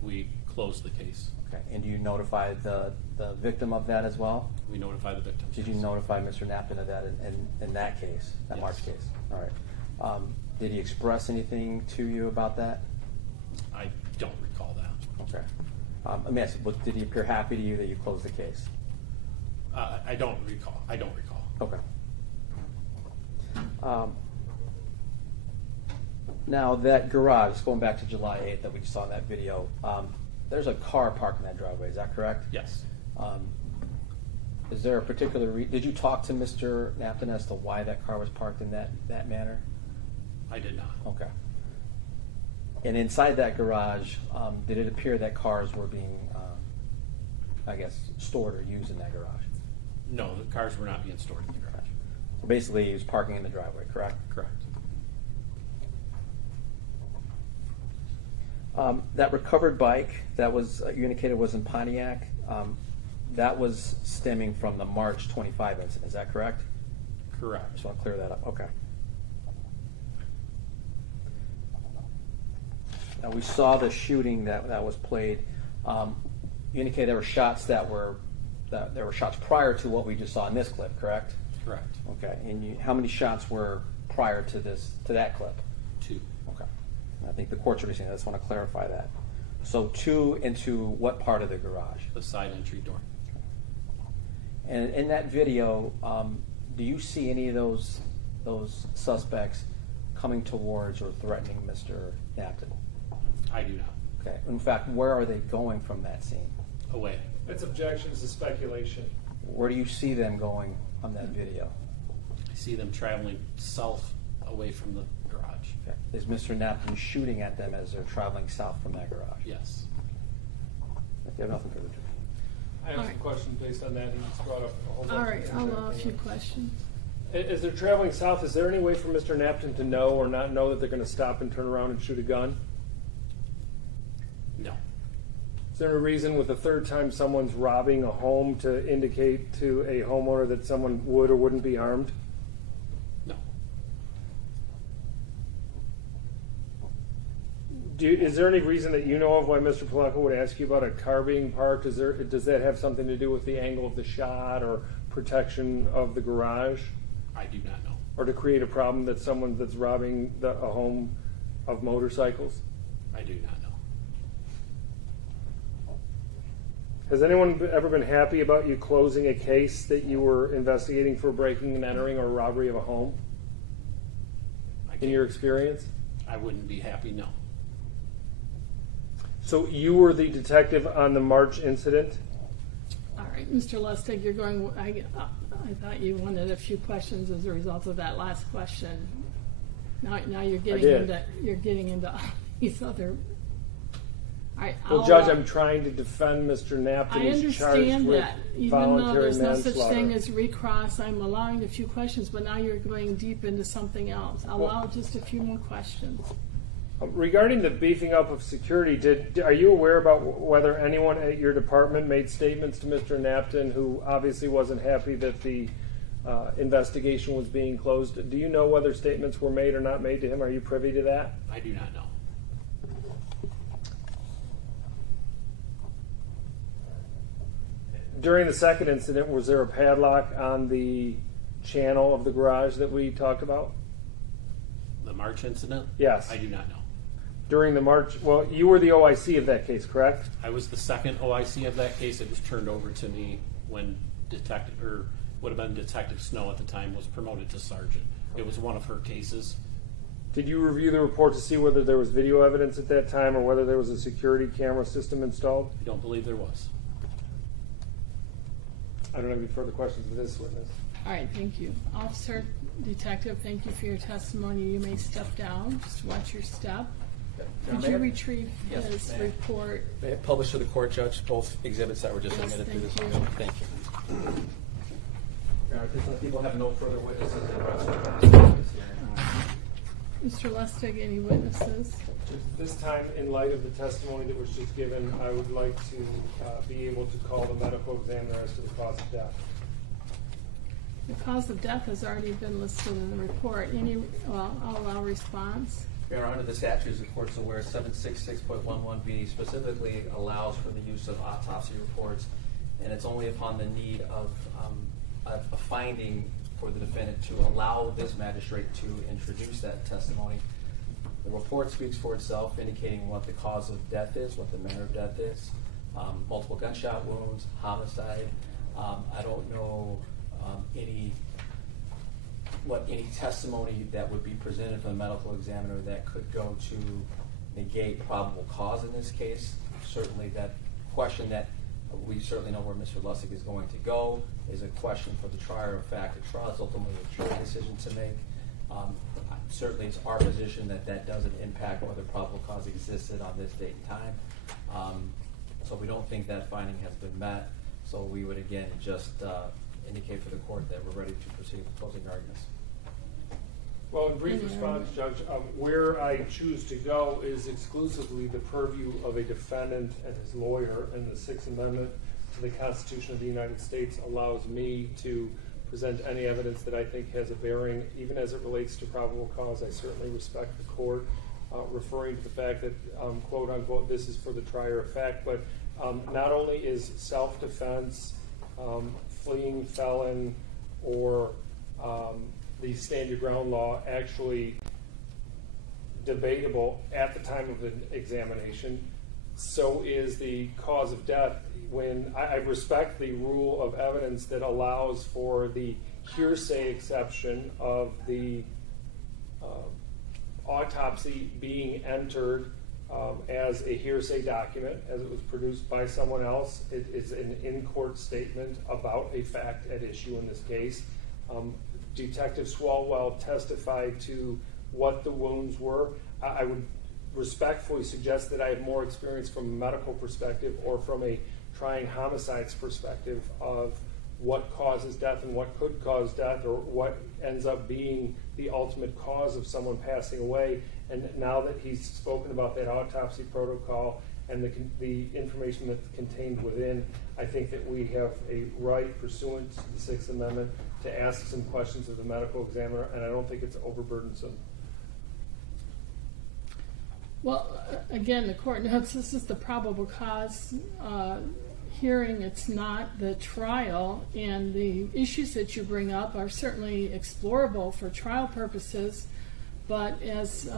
We closed the case. Okay. And do you notify the victim of that as well? We notified the victims. Did you notify Mr. Knapton of that in that case, that Yes. March case? All right. Did he express anything to you about that? I don't recall that. Okay. Let me ask you, did he appear happy to you that you closed the case? I don't recall. Okay. Now that garage, going back to July 8th that we saw in that video, there's a car parked in that driveway, is that correct? Yes. Is there a particular did you talk to Mr. Knapton as to why that car was parked in that manner? I did not. Okay. And inside that garage, did it appear that cars were being, I guess, stored or used in that garage? No, the cars were not being stored in the garage. So basically, he was parking in the driveway, correct? Correct. That recovered bike that was you indicated was in Pontiac, that was stemming from the March 25 incident. Is that correct? Correct. Just want to clear that up. Okay. Now we saw the shooting that was played. You indicated there were shots there were shots prior to what we just saw in this clip, correct? Correct. Okay. And how many shots were prior to that clip? 2. Okay. I think the court's already seen that. I just want to clarify that. So 2 into what part of the garage? The side entry door. And in that video, do you see any of those suspects coming towards or threatening Mr. Knapton? I do not. Okay. In fact, where are they going from that scene? Away. That's objections to speculation. Where do you see them going on that video? I see them traveling south away from the garage. Okay. Is Mr. Knapton shooting at them as they're traveling south from that garage? Yes. If you have nothing further to I have some questions based on that. He just brought up a whole bunch All of right, things I'll there. allow a few questions. As they're traveling south, is there any way for Mr. Knapton to know or not know that they're going to stop and turn around and shoot a gun? No. Is there a reason with the third time someone's robbing a home to indicate to a homeowner that someone would or wouldn't be armed? No. Is there any reason that you know of why Mr. Palaka would ask you about a car being parked? Does that have something to do with the angle of the shot or protection of the garage? I do not know. Or to create a problem that someone that's robbing a home of motorcycles? I do not know. Has anyone ever been happy about you closing a case that you were investigating for breaking and entering or robbery of a home? In your experience? I wouldn't be happy, no. So you were the detective on the March incident? All right, Mr. Lustig, you're going. I thought you wanted a few questions as a result of that last question. Now you're getting into these other. All right, Well, Judge, I'm trying to defend Mr. Knapton. I He's charged understand with that. Even though voluntary there's no manslaughter. such thing as recross, I'm allowing a few questions, but now you're going deep into something else. I'll allow just a few more questions. Regarding the beefing up of security, are you aware about whether anyone at your department made statements to Mr. Knapton who obviously wasn't happy that the investigation was being closed? Do you know whether statements were made or not made to him? Are you privy to that? I do not know. During the second incident, was there a padlock on the channel of the garage that we talked about? The March incident? Yes. I do not know. during the March, well, you were the OIC of that case, correct? I was the second OIC of that case. It was turned over to me when would have been Detective Snow at the time, was promoted to sergeant. It was one of her cases. Did you review the report to see whether there was video evidence at that time or whether there was a security camera system installed? I don't believe there was. I don't have any further questions of this witness. All right, thank you. Officer, Detective, thank you for your testimony. You may step down. Just watch your step. Could you retrieve Yes, his ma'am. report? They have published to the court, Judge, both exhibits that were just Yes, submitted through this thank motion. you. Thank you. Your Honor, since people have no further witnesses in the rest of this hearing. Mr. Lustig, any witnesses? This time, in light of the testimony that was just given, I would like to be able to call the medical examiner as to the cause of death. The cause of death has already been listed in the report. I'll allow response. Your Honor, under the statutes, the court's aware 766.11B specifically allows for the use of autopsy reports, and it's only upon the need of a finding for the defendant to allow this magistrate to introduce that testimony. The report speaks for itself, indicating what the cause of death is, what the manner of death is, multiple gunshot wounds, homicide. I don't know any testimony that would be presented from the medical examiner that could go to negate probable cause in this case. Certainly that question that we certainly know where Mr. Lustig is going to go is a question for the trier of fact. The trial is ultimately a jury decision to make. Certainly it's our position that that doesn't impact whether probable cause existed on this date and time. So we don't think that finding has been met. So we would again just indicate for the court that we're ready to proceed with closing arguments. Well, in brief response, Judge, where I choose to go is exclusively the purview of a defendant and his lawyer, and the Sixth Amendment to the Constitution of the United States allows me to present any evidence that I think has a bearing, even as it relates to probable cause. I certainly respect the court referring to the fact that, quote unquote, this is for the trier of fact, but not only is self-defense, fleeing felon, or the stand your ground law actually debatable at the time of the examination, so is the cause of death. When I respect the rule of evidence that allows for the hearsay exception of the autopsy being entered as a hearsay document, as it was produced by someone else. It is an in-court statement about a fact at issue in this case. Detective Swallwell testified to what the wounds were. I would respectfully suggest that I have more experience from a medical perspective or from a trying homicides perspective of what causes death and what could cause death, or what ends up being the ultimate cause of someone passing away. And now that he's spoken about that autopsy protocol and the information that's contained within, I think that we have a right, pursuant to the Sixth Amendment, to ask some questions of the medical examiner, and I don't think it's overburdensome. Well, again, the court notes this is the probable cause hearing. It's not the trial, and the issues that you bring up are certainly explorable for trial purposes, but as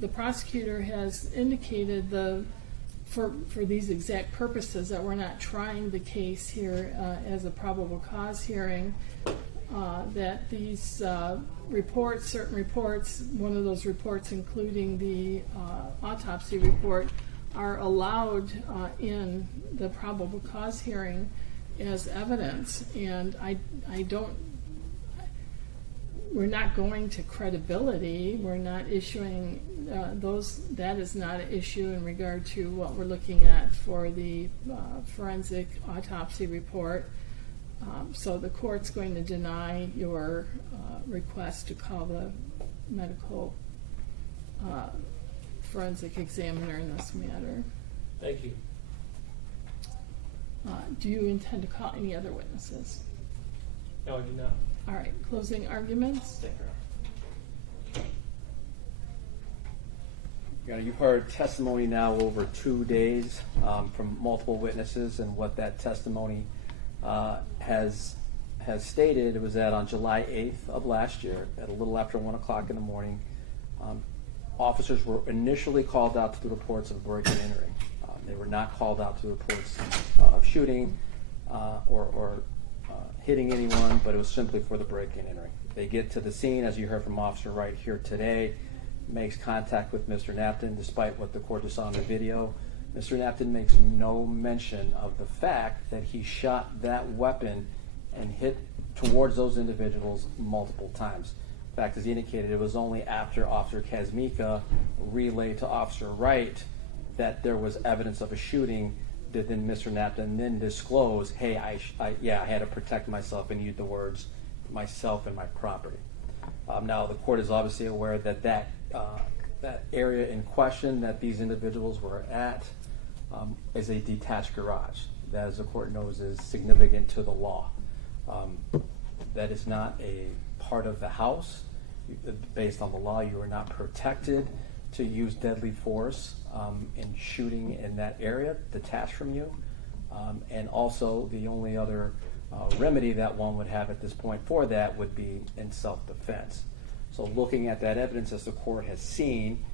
the prosecutor has indicated, for these exact purposes, that we're not trying the case here as a probable cause hearing, that these certain reports, one of those reports including the autopsy report, are allowed in the probable cause hearing as evidence. And we're not going to credibility. We're not issuing that is not an issue in regard to what we're looking at for the forensic autopsy report. So the court's going to deny your request to call the medical forensic examiner in this matter. Thank you. Do you intend to call any other witnesses? No, I do not. All right, closing arguments. You've heard testimony now over 2 days from multiple witnesses, and what that testimony has stated. It was that on July 8th of last year, at a little after 1 o'clock in the morning, officers were initially called out to the reports of breaking and entering. They were not called out to the reports of shooting or hitting anyone, but it was simply for the breaking and entering. They get to the scene, as you heard from Officer Wright here today, makes contact with Mr. Knapton, despite what the court just saw in the video. Mr. Knapton makes no mention of the fact that he shot that weapon and hit towards those individuals multiple times. In fact, as he indicated, it was only after Officer Kazmika relayed to Officer Wright that there was evidence of a shooting that then Mr. Knapton then disclosed, hey, I had to protect myself, and used the words myself and my property. Now, the court is obviously aware that that area in question that these individuals were at is a detached garage. That, as the court knows, is significant to the law. That is not a part of the house. Based on the law, you are not protected to use deadly force in shooting in that area, detached from you. And also, the only other remedy that one would have at this point for that would be in self-defense. So looking at that evidence, as the court has seen,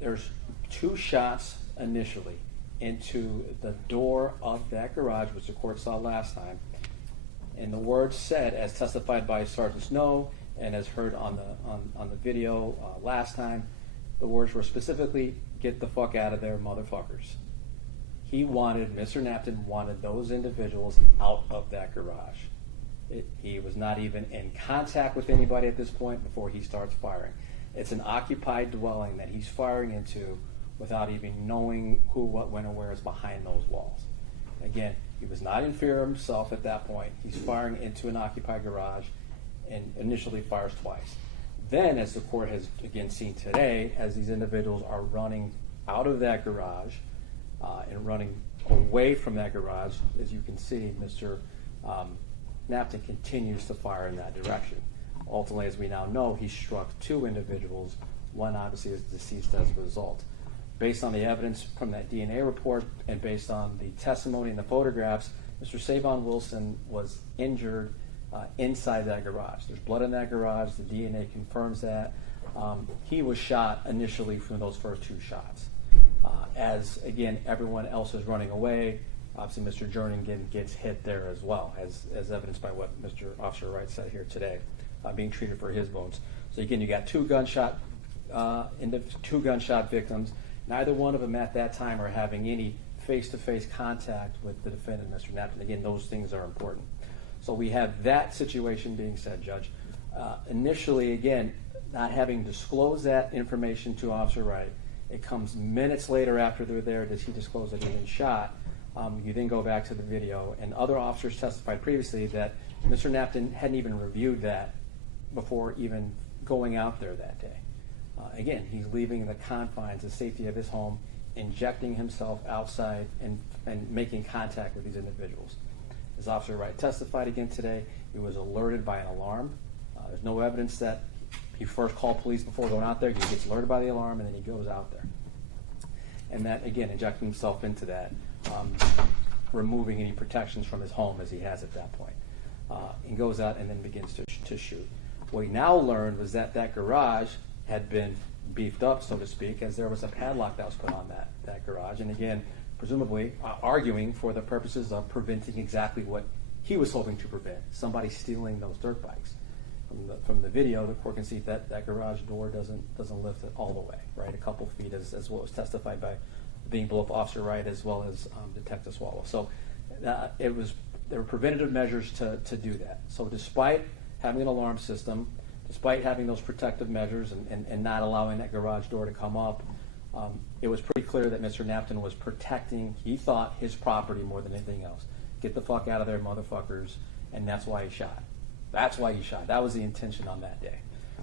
there's 2 shots initially into the door of that garage, which the court saw last time. And the words said, as testified by Sergeant Snow and as heard on the video last time, the words were specifically, "Get the fuck out of there, motherfuckers." Mr. Knapton wanted those individuals out of that garage. He was not even in contact with anybody at this point before he starts firing. It's an occupied dwelling that he's firing into without even knowing who, what, when, or where is behind those walls. Again, he was not in fear of himself at that point. He's firing into an occupied garage and initially fires twice. Then, as the court has again seen today, as these individuals are running out of that garage and running away from that garage, as you can see, Mr. Knapton continues to fire in that direction. Ultimately, as we now know, he struck 2 individuals. One obviously is deceased as a result. Based on the evidence from that DNA report and based on the testimony and the photographs, Mr. Savon Wilson was injured inside that garage. There's blood in that garage. The DNA confirms that. He was shot initially from those first 2 shots. As, again, everyone else is running away, obviously Mr. Jerningen gets hit there as well, as evidenced by what Mr. Officer Wright said here today, being treated for his wounds. So again, you got 2 gunshot victims. Neither one of them at that time are having any face-to-face contact with the defendant, Mr. Knapton. Again, those things are important. So we have that situation being said, Judge. Initially, again, not having disclosed that information to Officer Wright, it comes minutes later after they're there. Does he disclose that he's been shot? You then go back to the video, and other officers testified previously that Mr. Knapton hadn't even reviewed that before even going out there that day. Again, he's leaving the confines, the safety of his home, injecting himself outside and making contact with these individuals. As Officer Wright testified again today, he was alerted by an alarm. There's no evidence that he first called police before going out there. He gets alerted by the alarm, and then he goes out there. And that, again, injecting himself into that, removing any protections from his home as he has at that point. He goes out and then begins to shoot. What he now learned was that that garage had been beefed up, so to speak, as there was a padlock that was put on that garage. And again, presumably arguing for the purposes of preventing exactly what he was hoping to prevent, somebody stealing those dirt bikes. From the video, the court can see that that garage door doesn't lift it all the way, right? A couple feet, as what was testified by being both Officer Wright as well as Detective Swallwell. So there were preventative measures to do that. So despite having an alarm system, despite having those protective measures and not allowing that garage door to come up, it was pretty clear that Mr. Knapton was protecting, he thought, his property more than anything else. Get the fuck out of there, motherfuckers, and that's why he shot. That's why he shot. That was the intention on that day.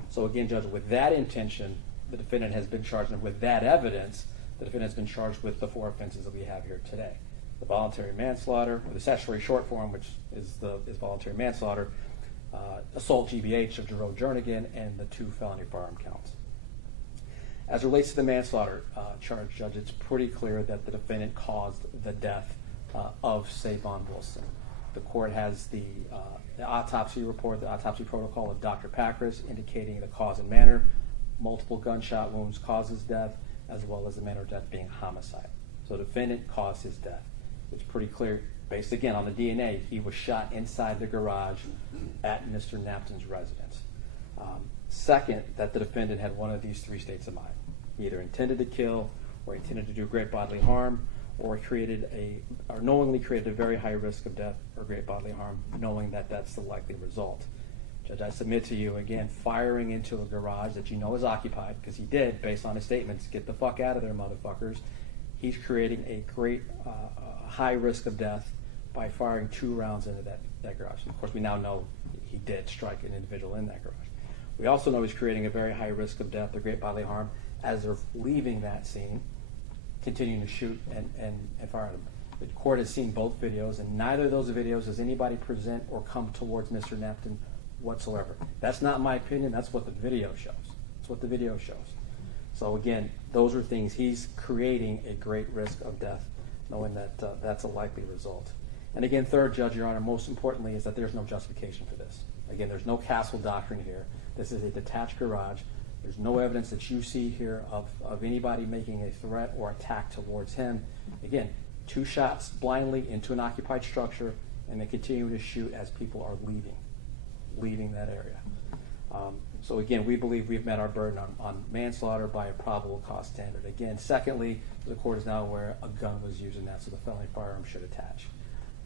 So again, Judge, with that intention, the defendant has been charged, and with that evidence, the defendant has been charged with the 4 offenses that we have here today. The voluntary manslaughter, or the statutory short form, which is voluntary manslaughter, assault GBH of Jerome Jernigan, and the 2 felony firearm counts. As it relates to the manslaughter charge, Judge, it's pretty clear that the defendant caused the death of Savon Wilson. The court has the autopsy report, the autopsy protocol of Dr. Packris indicating the cause and manner multiple gunshot wounds caused his death, as well as the manner of death being homicide. So the defendant caused his death. It's pretty clear, based again on the DNA, he was shot inside the garage at Mr. Knapton's residence. Second, that the defendant had one of these three states of mind. He either intended to kill, or intended to do great bodily harm, or knowingly created a very high risk of death or great bodily harm, knowing that that's the likely result. Judge, I submit to you, again, firing into a garage that you know is occupied, because he did, based on his statements, get the fuck out of there, motherfuckers. He's creating a great high risk of death by firing 2 rounds into that garage. And of course, we now know he did strike an individual in that garage. We also know he's creating a very high risk of death or great bodily harm as they're leaving that scene, continuing to shoot and fire at him. The court has seen both videos, and neither of those videos does anybody present or come towards Mr. Knapton whatsoever. That's not my opinion. That's what the video shows. That's what the video shows. So again, those are things. He's creating a great risk of death, knowing that that's a likely result. And again, third, Judge, Your Honor, most importantly is that there's no justification for this. Again, there's no castle doctrine here. This is a detached garage. There's no evidence that you see here of anybody making a threat or attack towards him. Again, 2 shots blindly into an occupied structure, and they continue to shoot as people are leaving that area. So again, we believe we've met our burden on manslaughter by a probable cause standard. Again, secondly, the court is now aware a gun was used in that, so the felony firearm should attach.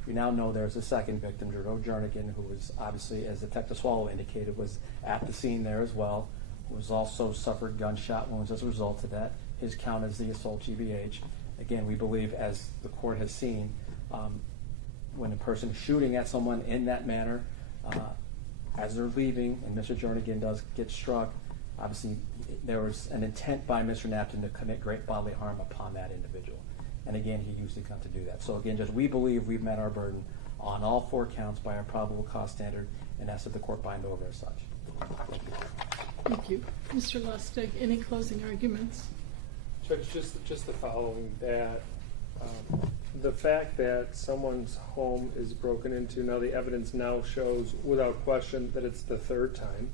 We now know there's a second victim, Joe Jernigan, who was obviously, as Detective Swallwell indicated, was at the scene there as well, who was also suffered gunshot wounds as a result of that. His count is the assault GBH. Again, we believe, as the court has seen, when a person is shooting at someone in that manner, as they're leaving, and Mr. Jernigan does get struck, obviously there was an intent by Mr. Knapton to commit great bodily harm upon that individual. And again, he used the gun to do that. So again, Judge, we believe we've met our burden on all 4 counts by a probable cause standard, and ask that the court bind over as such. Thank you. Mr. Lustig, any closing arguments? Judge, just the following, that the fact that someone's home is broken into, now the evidence now shows without question that it's the 3rd time.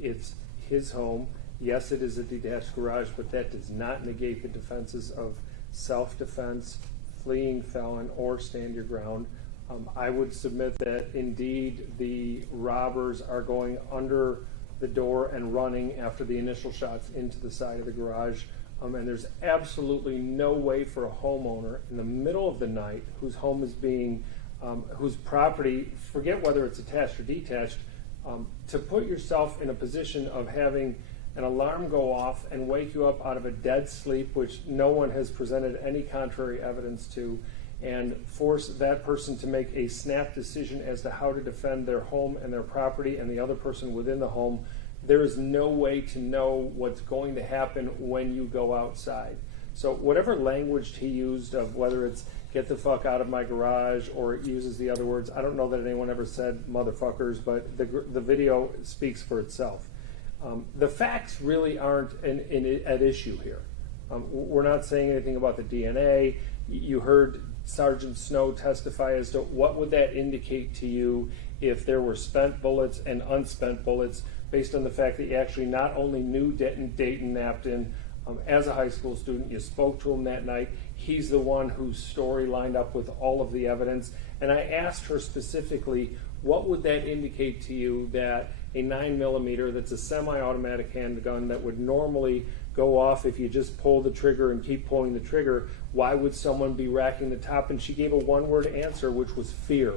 It's his home. Yes, it is a detached garage, but that does not negate the defenses of self-defense, fleeing felon, or stand your ground. I would submit that indeed the robbers are going under the door and running after the initial shots into the side of the garage. And there's absolutely no way for a homeowner in the middle of the night whose home is being, whose property, forget whether it's attached or detached, to put yourself in a position of having an alarm go off and wake you up out of a dead sleep, which no one has presented any contrary evidence to, and force that person to make a snap decision as to how to defend their home and their property and the other person within the home. There is no way to know what's going to happen when you go outside. So whatever language he used, of whether it's get the fuck out of my garage or it uses the other words, I don't know that anyone ever said motherfuckers, but the video speaks for itself. The facts really aren't at issue here. We're not saying anything about the DNA. You heard Sergeant Snow testify as to what would that indicate to you if there were spent bullets and unspent bullets, based on the fact that you actually not only knew Dayton Knapton as a high school student, you spoke to him that night. He's the one whose story lined up with all of the evidence. And I asked her specifically, what would that indicate to you that a 9mm that's a semi-automatic handgun that would normally go off if you just pull the trigger and keep pulling the trigger, why would someone be racking the top? And she gave a one-word answer, which was fear.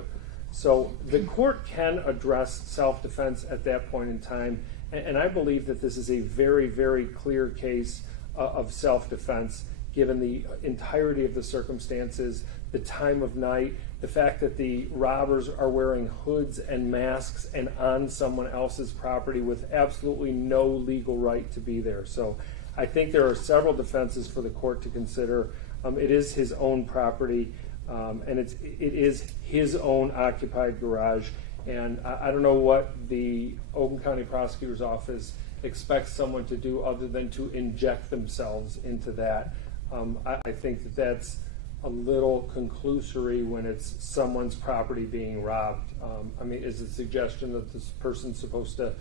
So the court can address self-defense at that point in time, and I believe that this is a very, very clear case of self-defense, given the entirety of the circumstances, the time of night, the fact that the robbers are wearing hoods and masks and on someone else's property with absolutely no legal right to be there. So I think there are several defenses for the court to consider. It is his own property, and it is his own occupied garage. And I don't know what the Oakland County Prosecutor's Office expects someone to do other than to inject themselves into that. I think that that's a little conclusory when it's someone's property being robbed. I mean, is the suggestion that this person's supposed to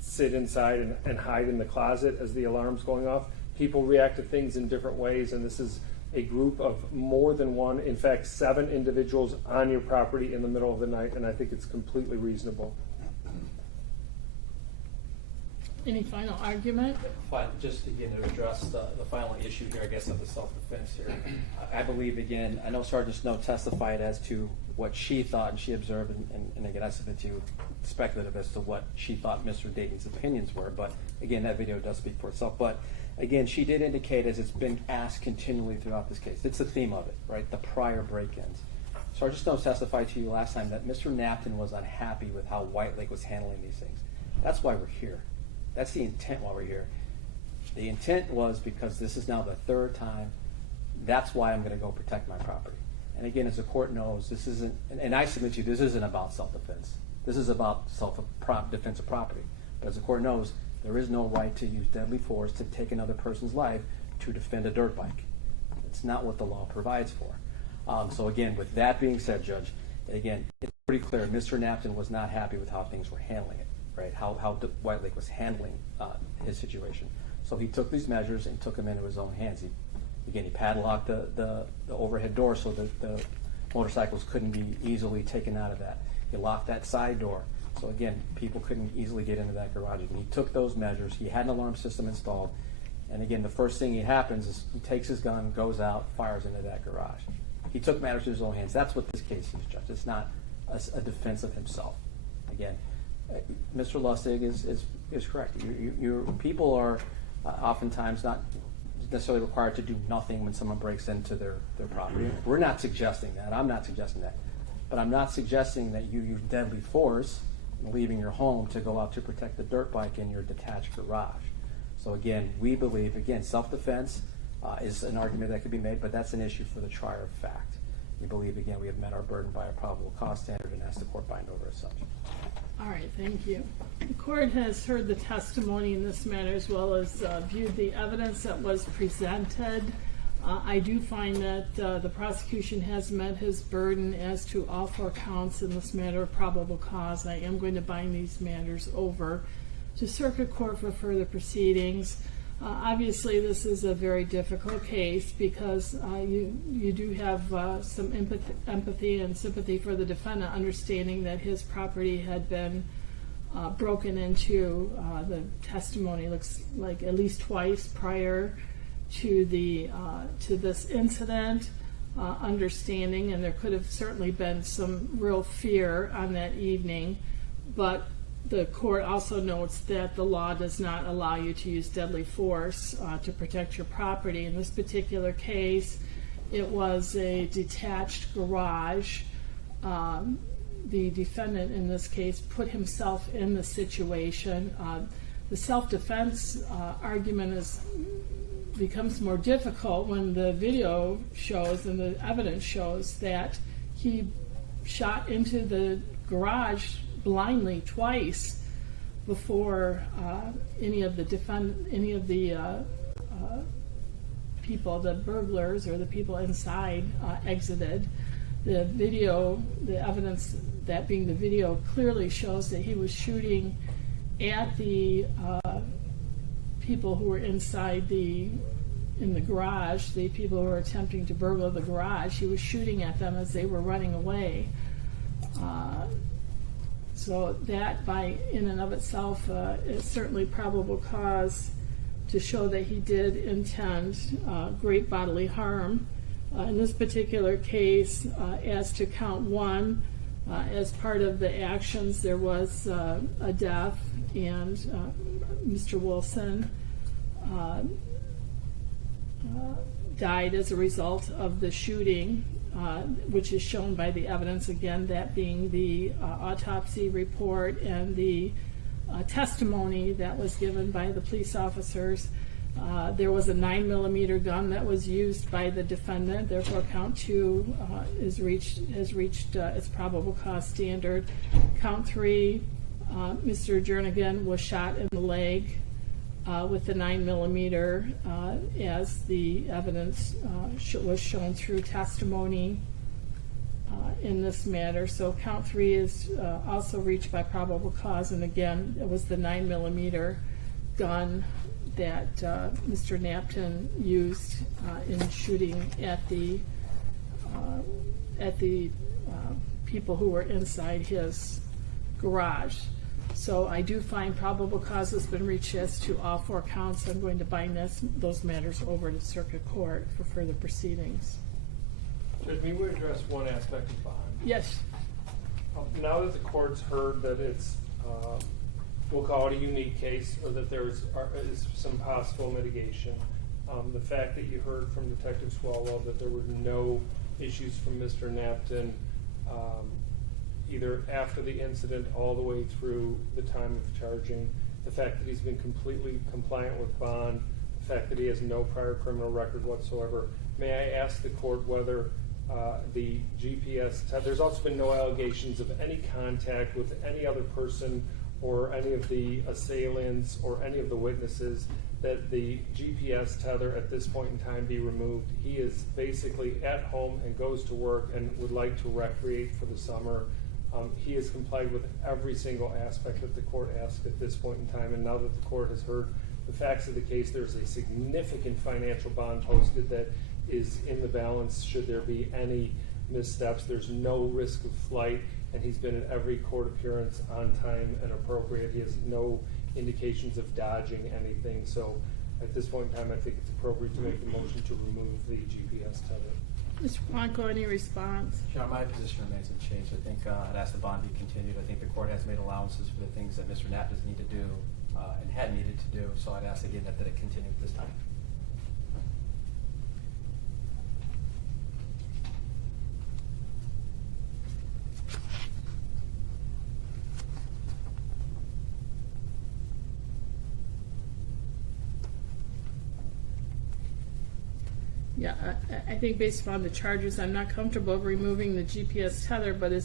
sit inside and hide in the closet as the alarm's going off. People react to things in different ways, and this is a group of more than one, in fact, 7 individuals on your property in the middle of the night, and I think it's completely reasonable. Any final argument? Just again to address the final issue here, I guess, of the self-defense here. I believe, again, I know Sergeant Snow testified as to what she thought and she observed, and again, I submit to you speculative as to what she thought Mr. Dayton's opinions were, but again, that video does speak for itself. But again, she did indicate, as it's been asked continually throughout this case, it's the theme of it, right, the prior break-ins. Sergeant Snow testified to you last time that Mr. Knapton was unhappy with how White Lake was handling these things. That's why we're here. That's the intent while we're here. The intent was because this is now the 3rd time. That's why I'm going to go protect my property. And again, as the court knows, this isn't, and I submit to you, this isn't about self-defense. This is about self-defense of property. But as the court knows, there is no right to use deadly force to take another person's life to defend a dirt bike. It's not what the law provides for. So again, with that being said, Judge, again, it's pretty clear Mr. Knapton was not happy with how things were handling it. Right, how White Lake was handling his situation. So he took these measures and took them into his own hands. He padlocked the overhead door so that the motorcycles couldn't be easily taken out of that. He locked that side door. So again, people couldn't easily get into that garage. And he took those measures. He had an alarm system installed. And again, the first thing that happens is he takes his gun, goes out, fires into that garage. He took matters in his own hands. That's what this case is, Judge. It's not a defense of himself. Again, Mr. Lustig is correct. Your people are oftentimes not necessarily required to do nothing when someone breaks into their property. We're not suggesting that. I'm not suggesting that. But I'm not suggesting that you use deadly force in leaving your home to go out to protect the dirt bike in your detached garage. So again, we believe, again, self-defense is an argument that could be made, but that's an issue for the trier of fact. We believe, again, we have met our burden by a probable cause standard and ask the court bind over as such. All right, thank you. The court has heard the testimony in this matter as well as viewed the evidence that was presented. I do find that the prosecution has met his burden as to all 4 counts in this matter of probable cause. I am going to bind these matters over to circuit court for further proceedings. Obviously, this is a very difficult case because you do have some empathy and sympathy for the defendant, understanding that his property had been broken into. The testimony looks like at least twice prior to this incident. Understanding, and there could have certainly been some real fear on that evening, but the court also notes that the law does not allow you to use deadly force to protect your property. In this particular case, it was a detached garage. The defendant in this case put himself in the situation. The self-defense argument becomes more difficult when the video shows and the evidence shows that he shot into the garage blindly twice before any of the people, the burglars or the people inside, exited. The video, the evidence that being the video, clearly shows that he was shooting at the people who were inside in the garage, the people who were attempting to burgle the garage. He was shooting at them as they were running away. So that, in and of itself, is certainly probable cause to show that he did intend great bodily harm. In this particular case, as to count 1, as part of the actions, there was a death, and Mr. Wilson died as a result of the shooting. Which is shown by the evidence, again, that being the autopsy report and the testimony that was given by the police officers. There was a 9mm gun that was used by the defendant, therefore count 2 has reached its probable cause standard. Count 3, Mr. Jernigan was shot in the leg with the 9mm as the evidence was shown through testimony. in this matter. So count 3 is also reached by probable cause, and again, it was the 9mm gun that Mr. Knapton used in shooting at the people who were inside his garage. So I do find probable cause has been reached as to all 4 counts. I'm going to bind those matters over to circuit court for further proceedings. Judge, may we address one aspect of bond? Yes. Now that the court's heard that it's, we'll call it a unique case, or that there is some possible mitigation, the fact that you heard from Detective Swallwell that there were no issues from Mr. Knapton, either after the incident all the way through the time of charging, the fact that he's been completely compliant with bond, the fact that he has no prior criminal record whatsoever. May I ask the court whether the GPS, there's also been no allegations of any contact with any other person or any of the assailants or any of the witnesses, that the GPS tether at this point in time be removed. He is basically at home and goes to work and would like to recreate for the summer. He has complied with every single aspect that the court asked at this point in time, and now that the court has heard the facts of the case, there's a significant financial bond posted that is in the balance should there be any missteps. There's no risk of flight, and he's been at every court appearance on time and appropriate. He has no indications of dodging anything. So at this point in time, I think it's appropriate to make the motion to remove the GPS tether. Mr. Blanco, any response? Your Honor, my position remains unchanged. I think I'd ask the bond be continued. I think the court has made allowances for the things that Mr. Knapp does need to do and had needed to do, so I'd ask again that it continue this time. Yeah, I think based upon the charges, I'm not comfortable removing the GPS tether, but are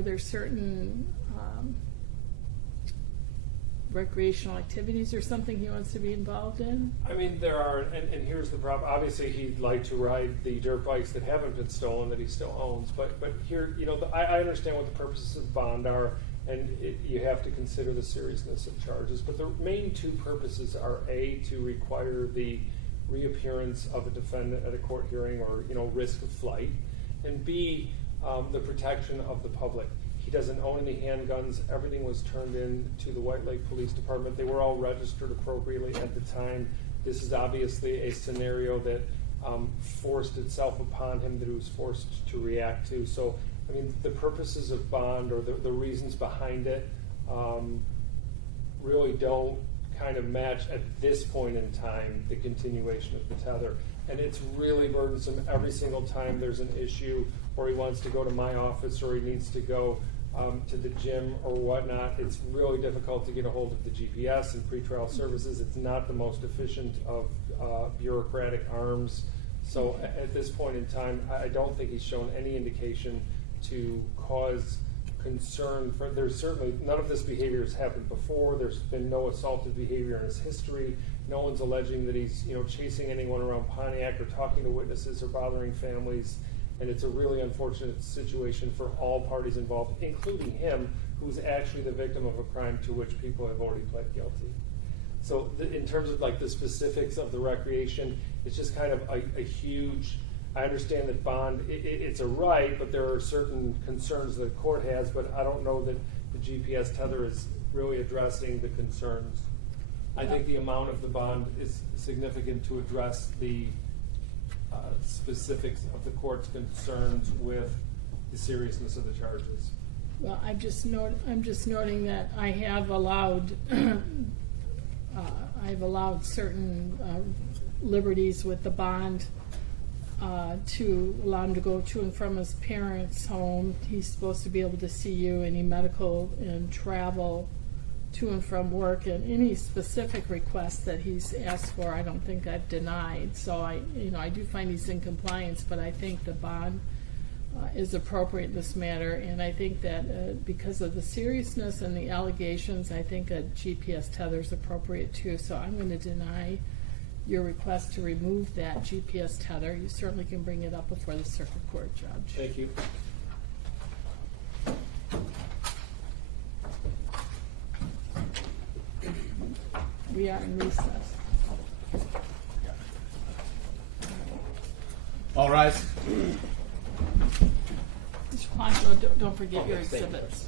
there certain recreational activities or something he wants to be involved in? I mean, there are, and here's the problem. Obviously, he'd like to ride the dirt bikes that haven't been stolen that he still owns. But here, I understand what the purposes of bond are, and you have to consider the seriousness of charges. But the main 2 purposes are A, to require the reappearance of a defendant at a court hearing or risk of flight, and B, the protection of the public. He doesn't own any handguns. Everything was turned in to the White Lake Police Department. They were all registered appropriately at the time. This is obviously a scenario that forced itself upon him, that he was forced to react to. So, I mean, the purposes of bond or the reasons behind it really don't kind of match at this point in time the continuation of the tether. And it's really burdensome every single time there's an issue, or he wants to go to my office, or he needs to go to the gym or whatnot. It's really difficult to get a hold of the GPS and pretrial services. It's not the most efficient of bureaucratic arms. So at this point in time, I don't think he's shown any indication to cause concern. There's certainly none of this behavior has happened before. There's been no assaultive behavior in his history. No one's alleging that he's chasing anyone around Pontiac or talking to witnesses or bothering families. And it's a really unfortunate situation for all parties involved, including him, who's actually the victim of a crime to which people have already pled guilty. So in terms of like the specifics of the recreation, it's just kind of a huge, I understand that bond, it's a right, but there are certain concerns that the court has, but I don't know that the GPS tether is really addressing the concerns. I think the amount of the bond is significant to address the specifics of the court's concerns with the seriousness of the charges. Well, I'm just noting that I have allowed certain liberties with the bond to allow him to go to and from his parents' home. He's supposed to be able to see you, any medical and travel to and from work, and any specific requests that he's asked for, I don't think I've denied. So I do find he's in compliance, but I think the bond is appropriate in this matter, and I think that because of the seriousness and the allegations, I think a GPS tether is appropriate too. So I'm going to deny your request to remove that GPS tether, you certainly can bring it up before the circuit court judge. Thank you. We are in recess. All rise. Mr. Quanto, don't forget your exhibits.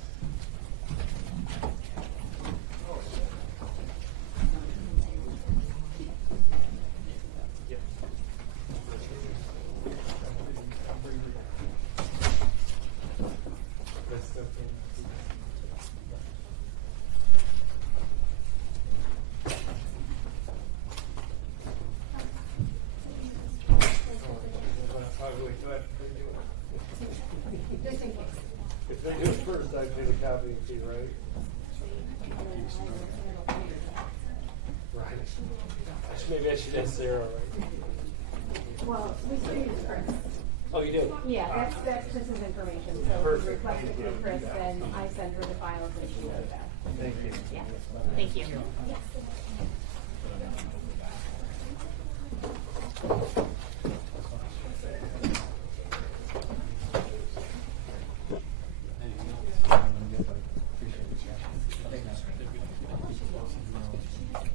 If they do it first, I pay the copying fee, right? Right. Maybe I should ask Sarah, right? Well, we still use Chris. Oh, you do? Yeah, that's just his information, so we Perfect. request it through Chris, and I send her the files and she does that. Thank you. Yeah, thank you. Yes.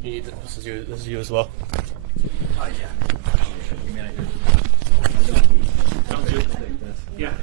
You need this is you as well. Yeah.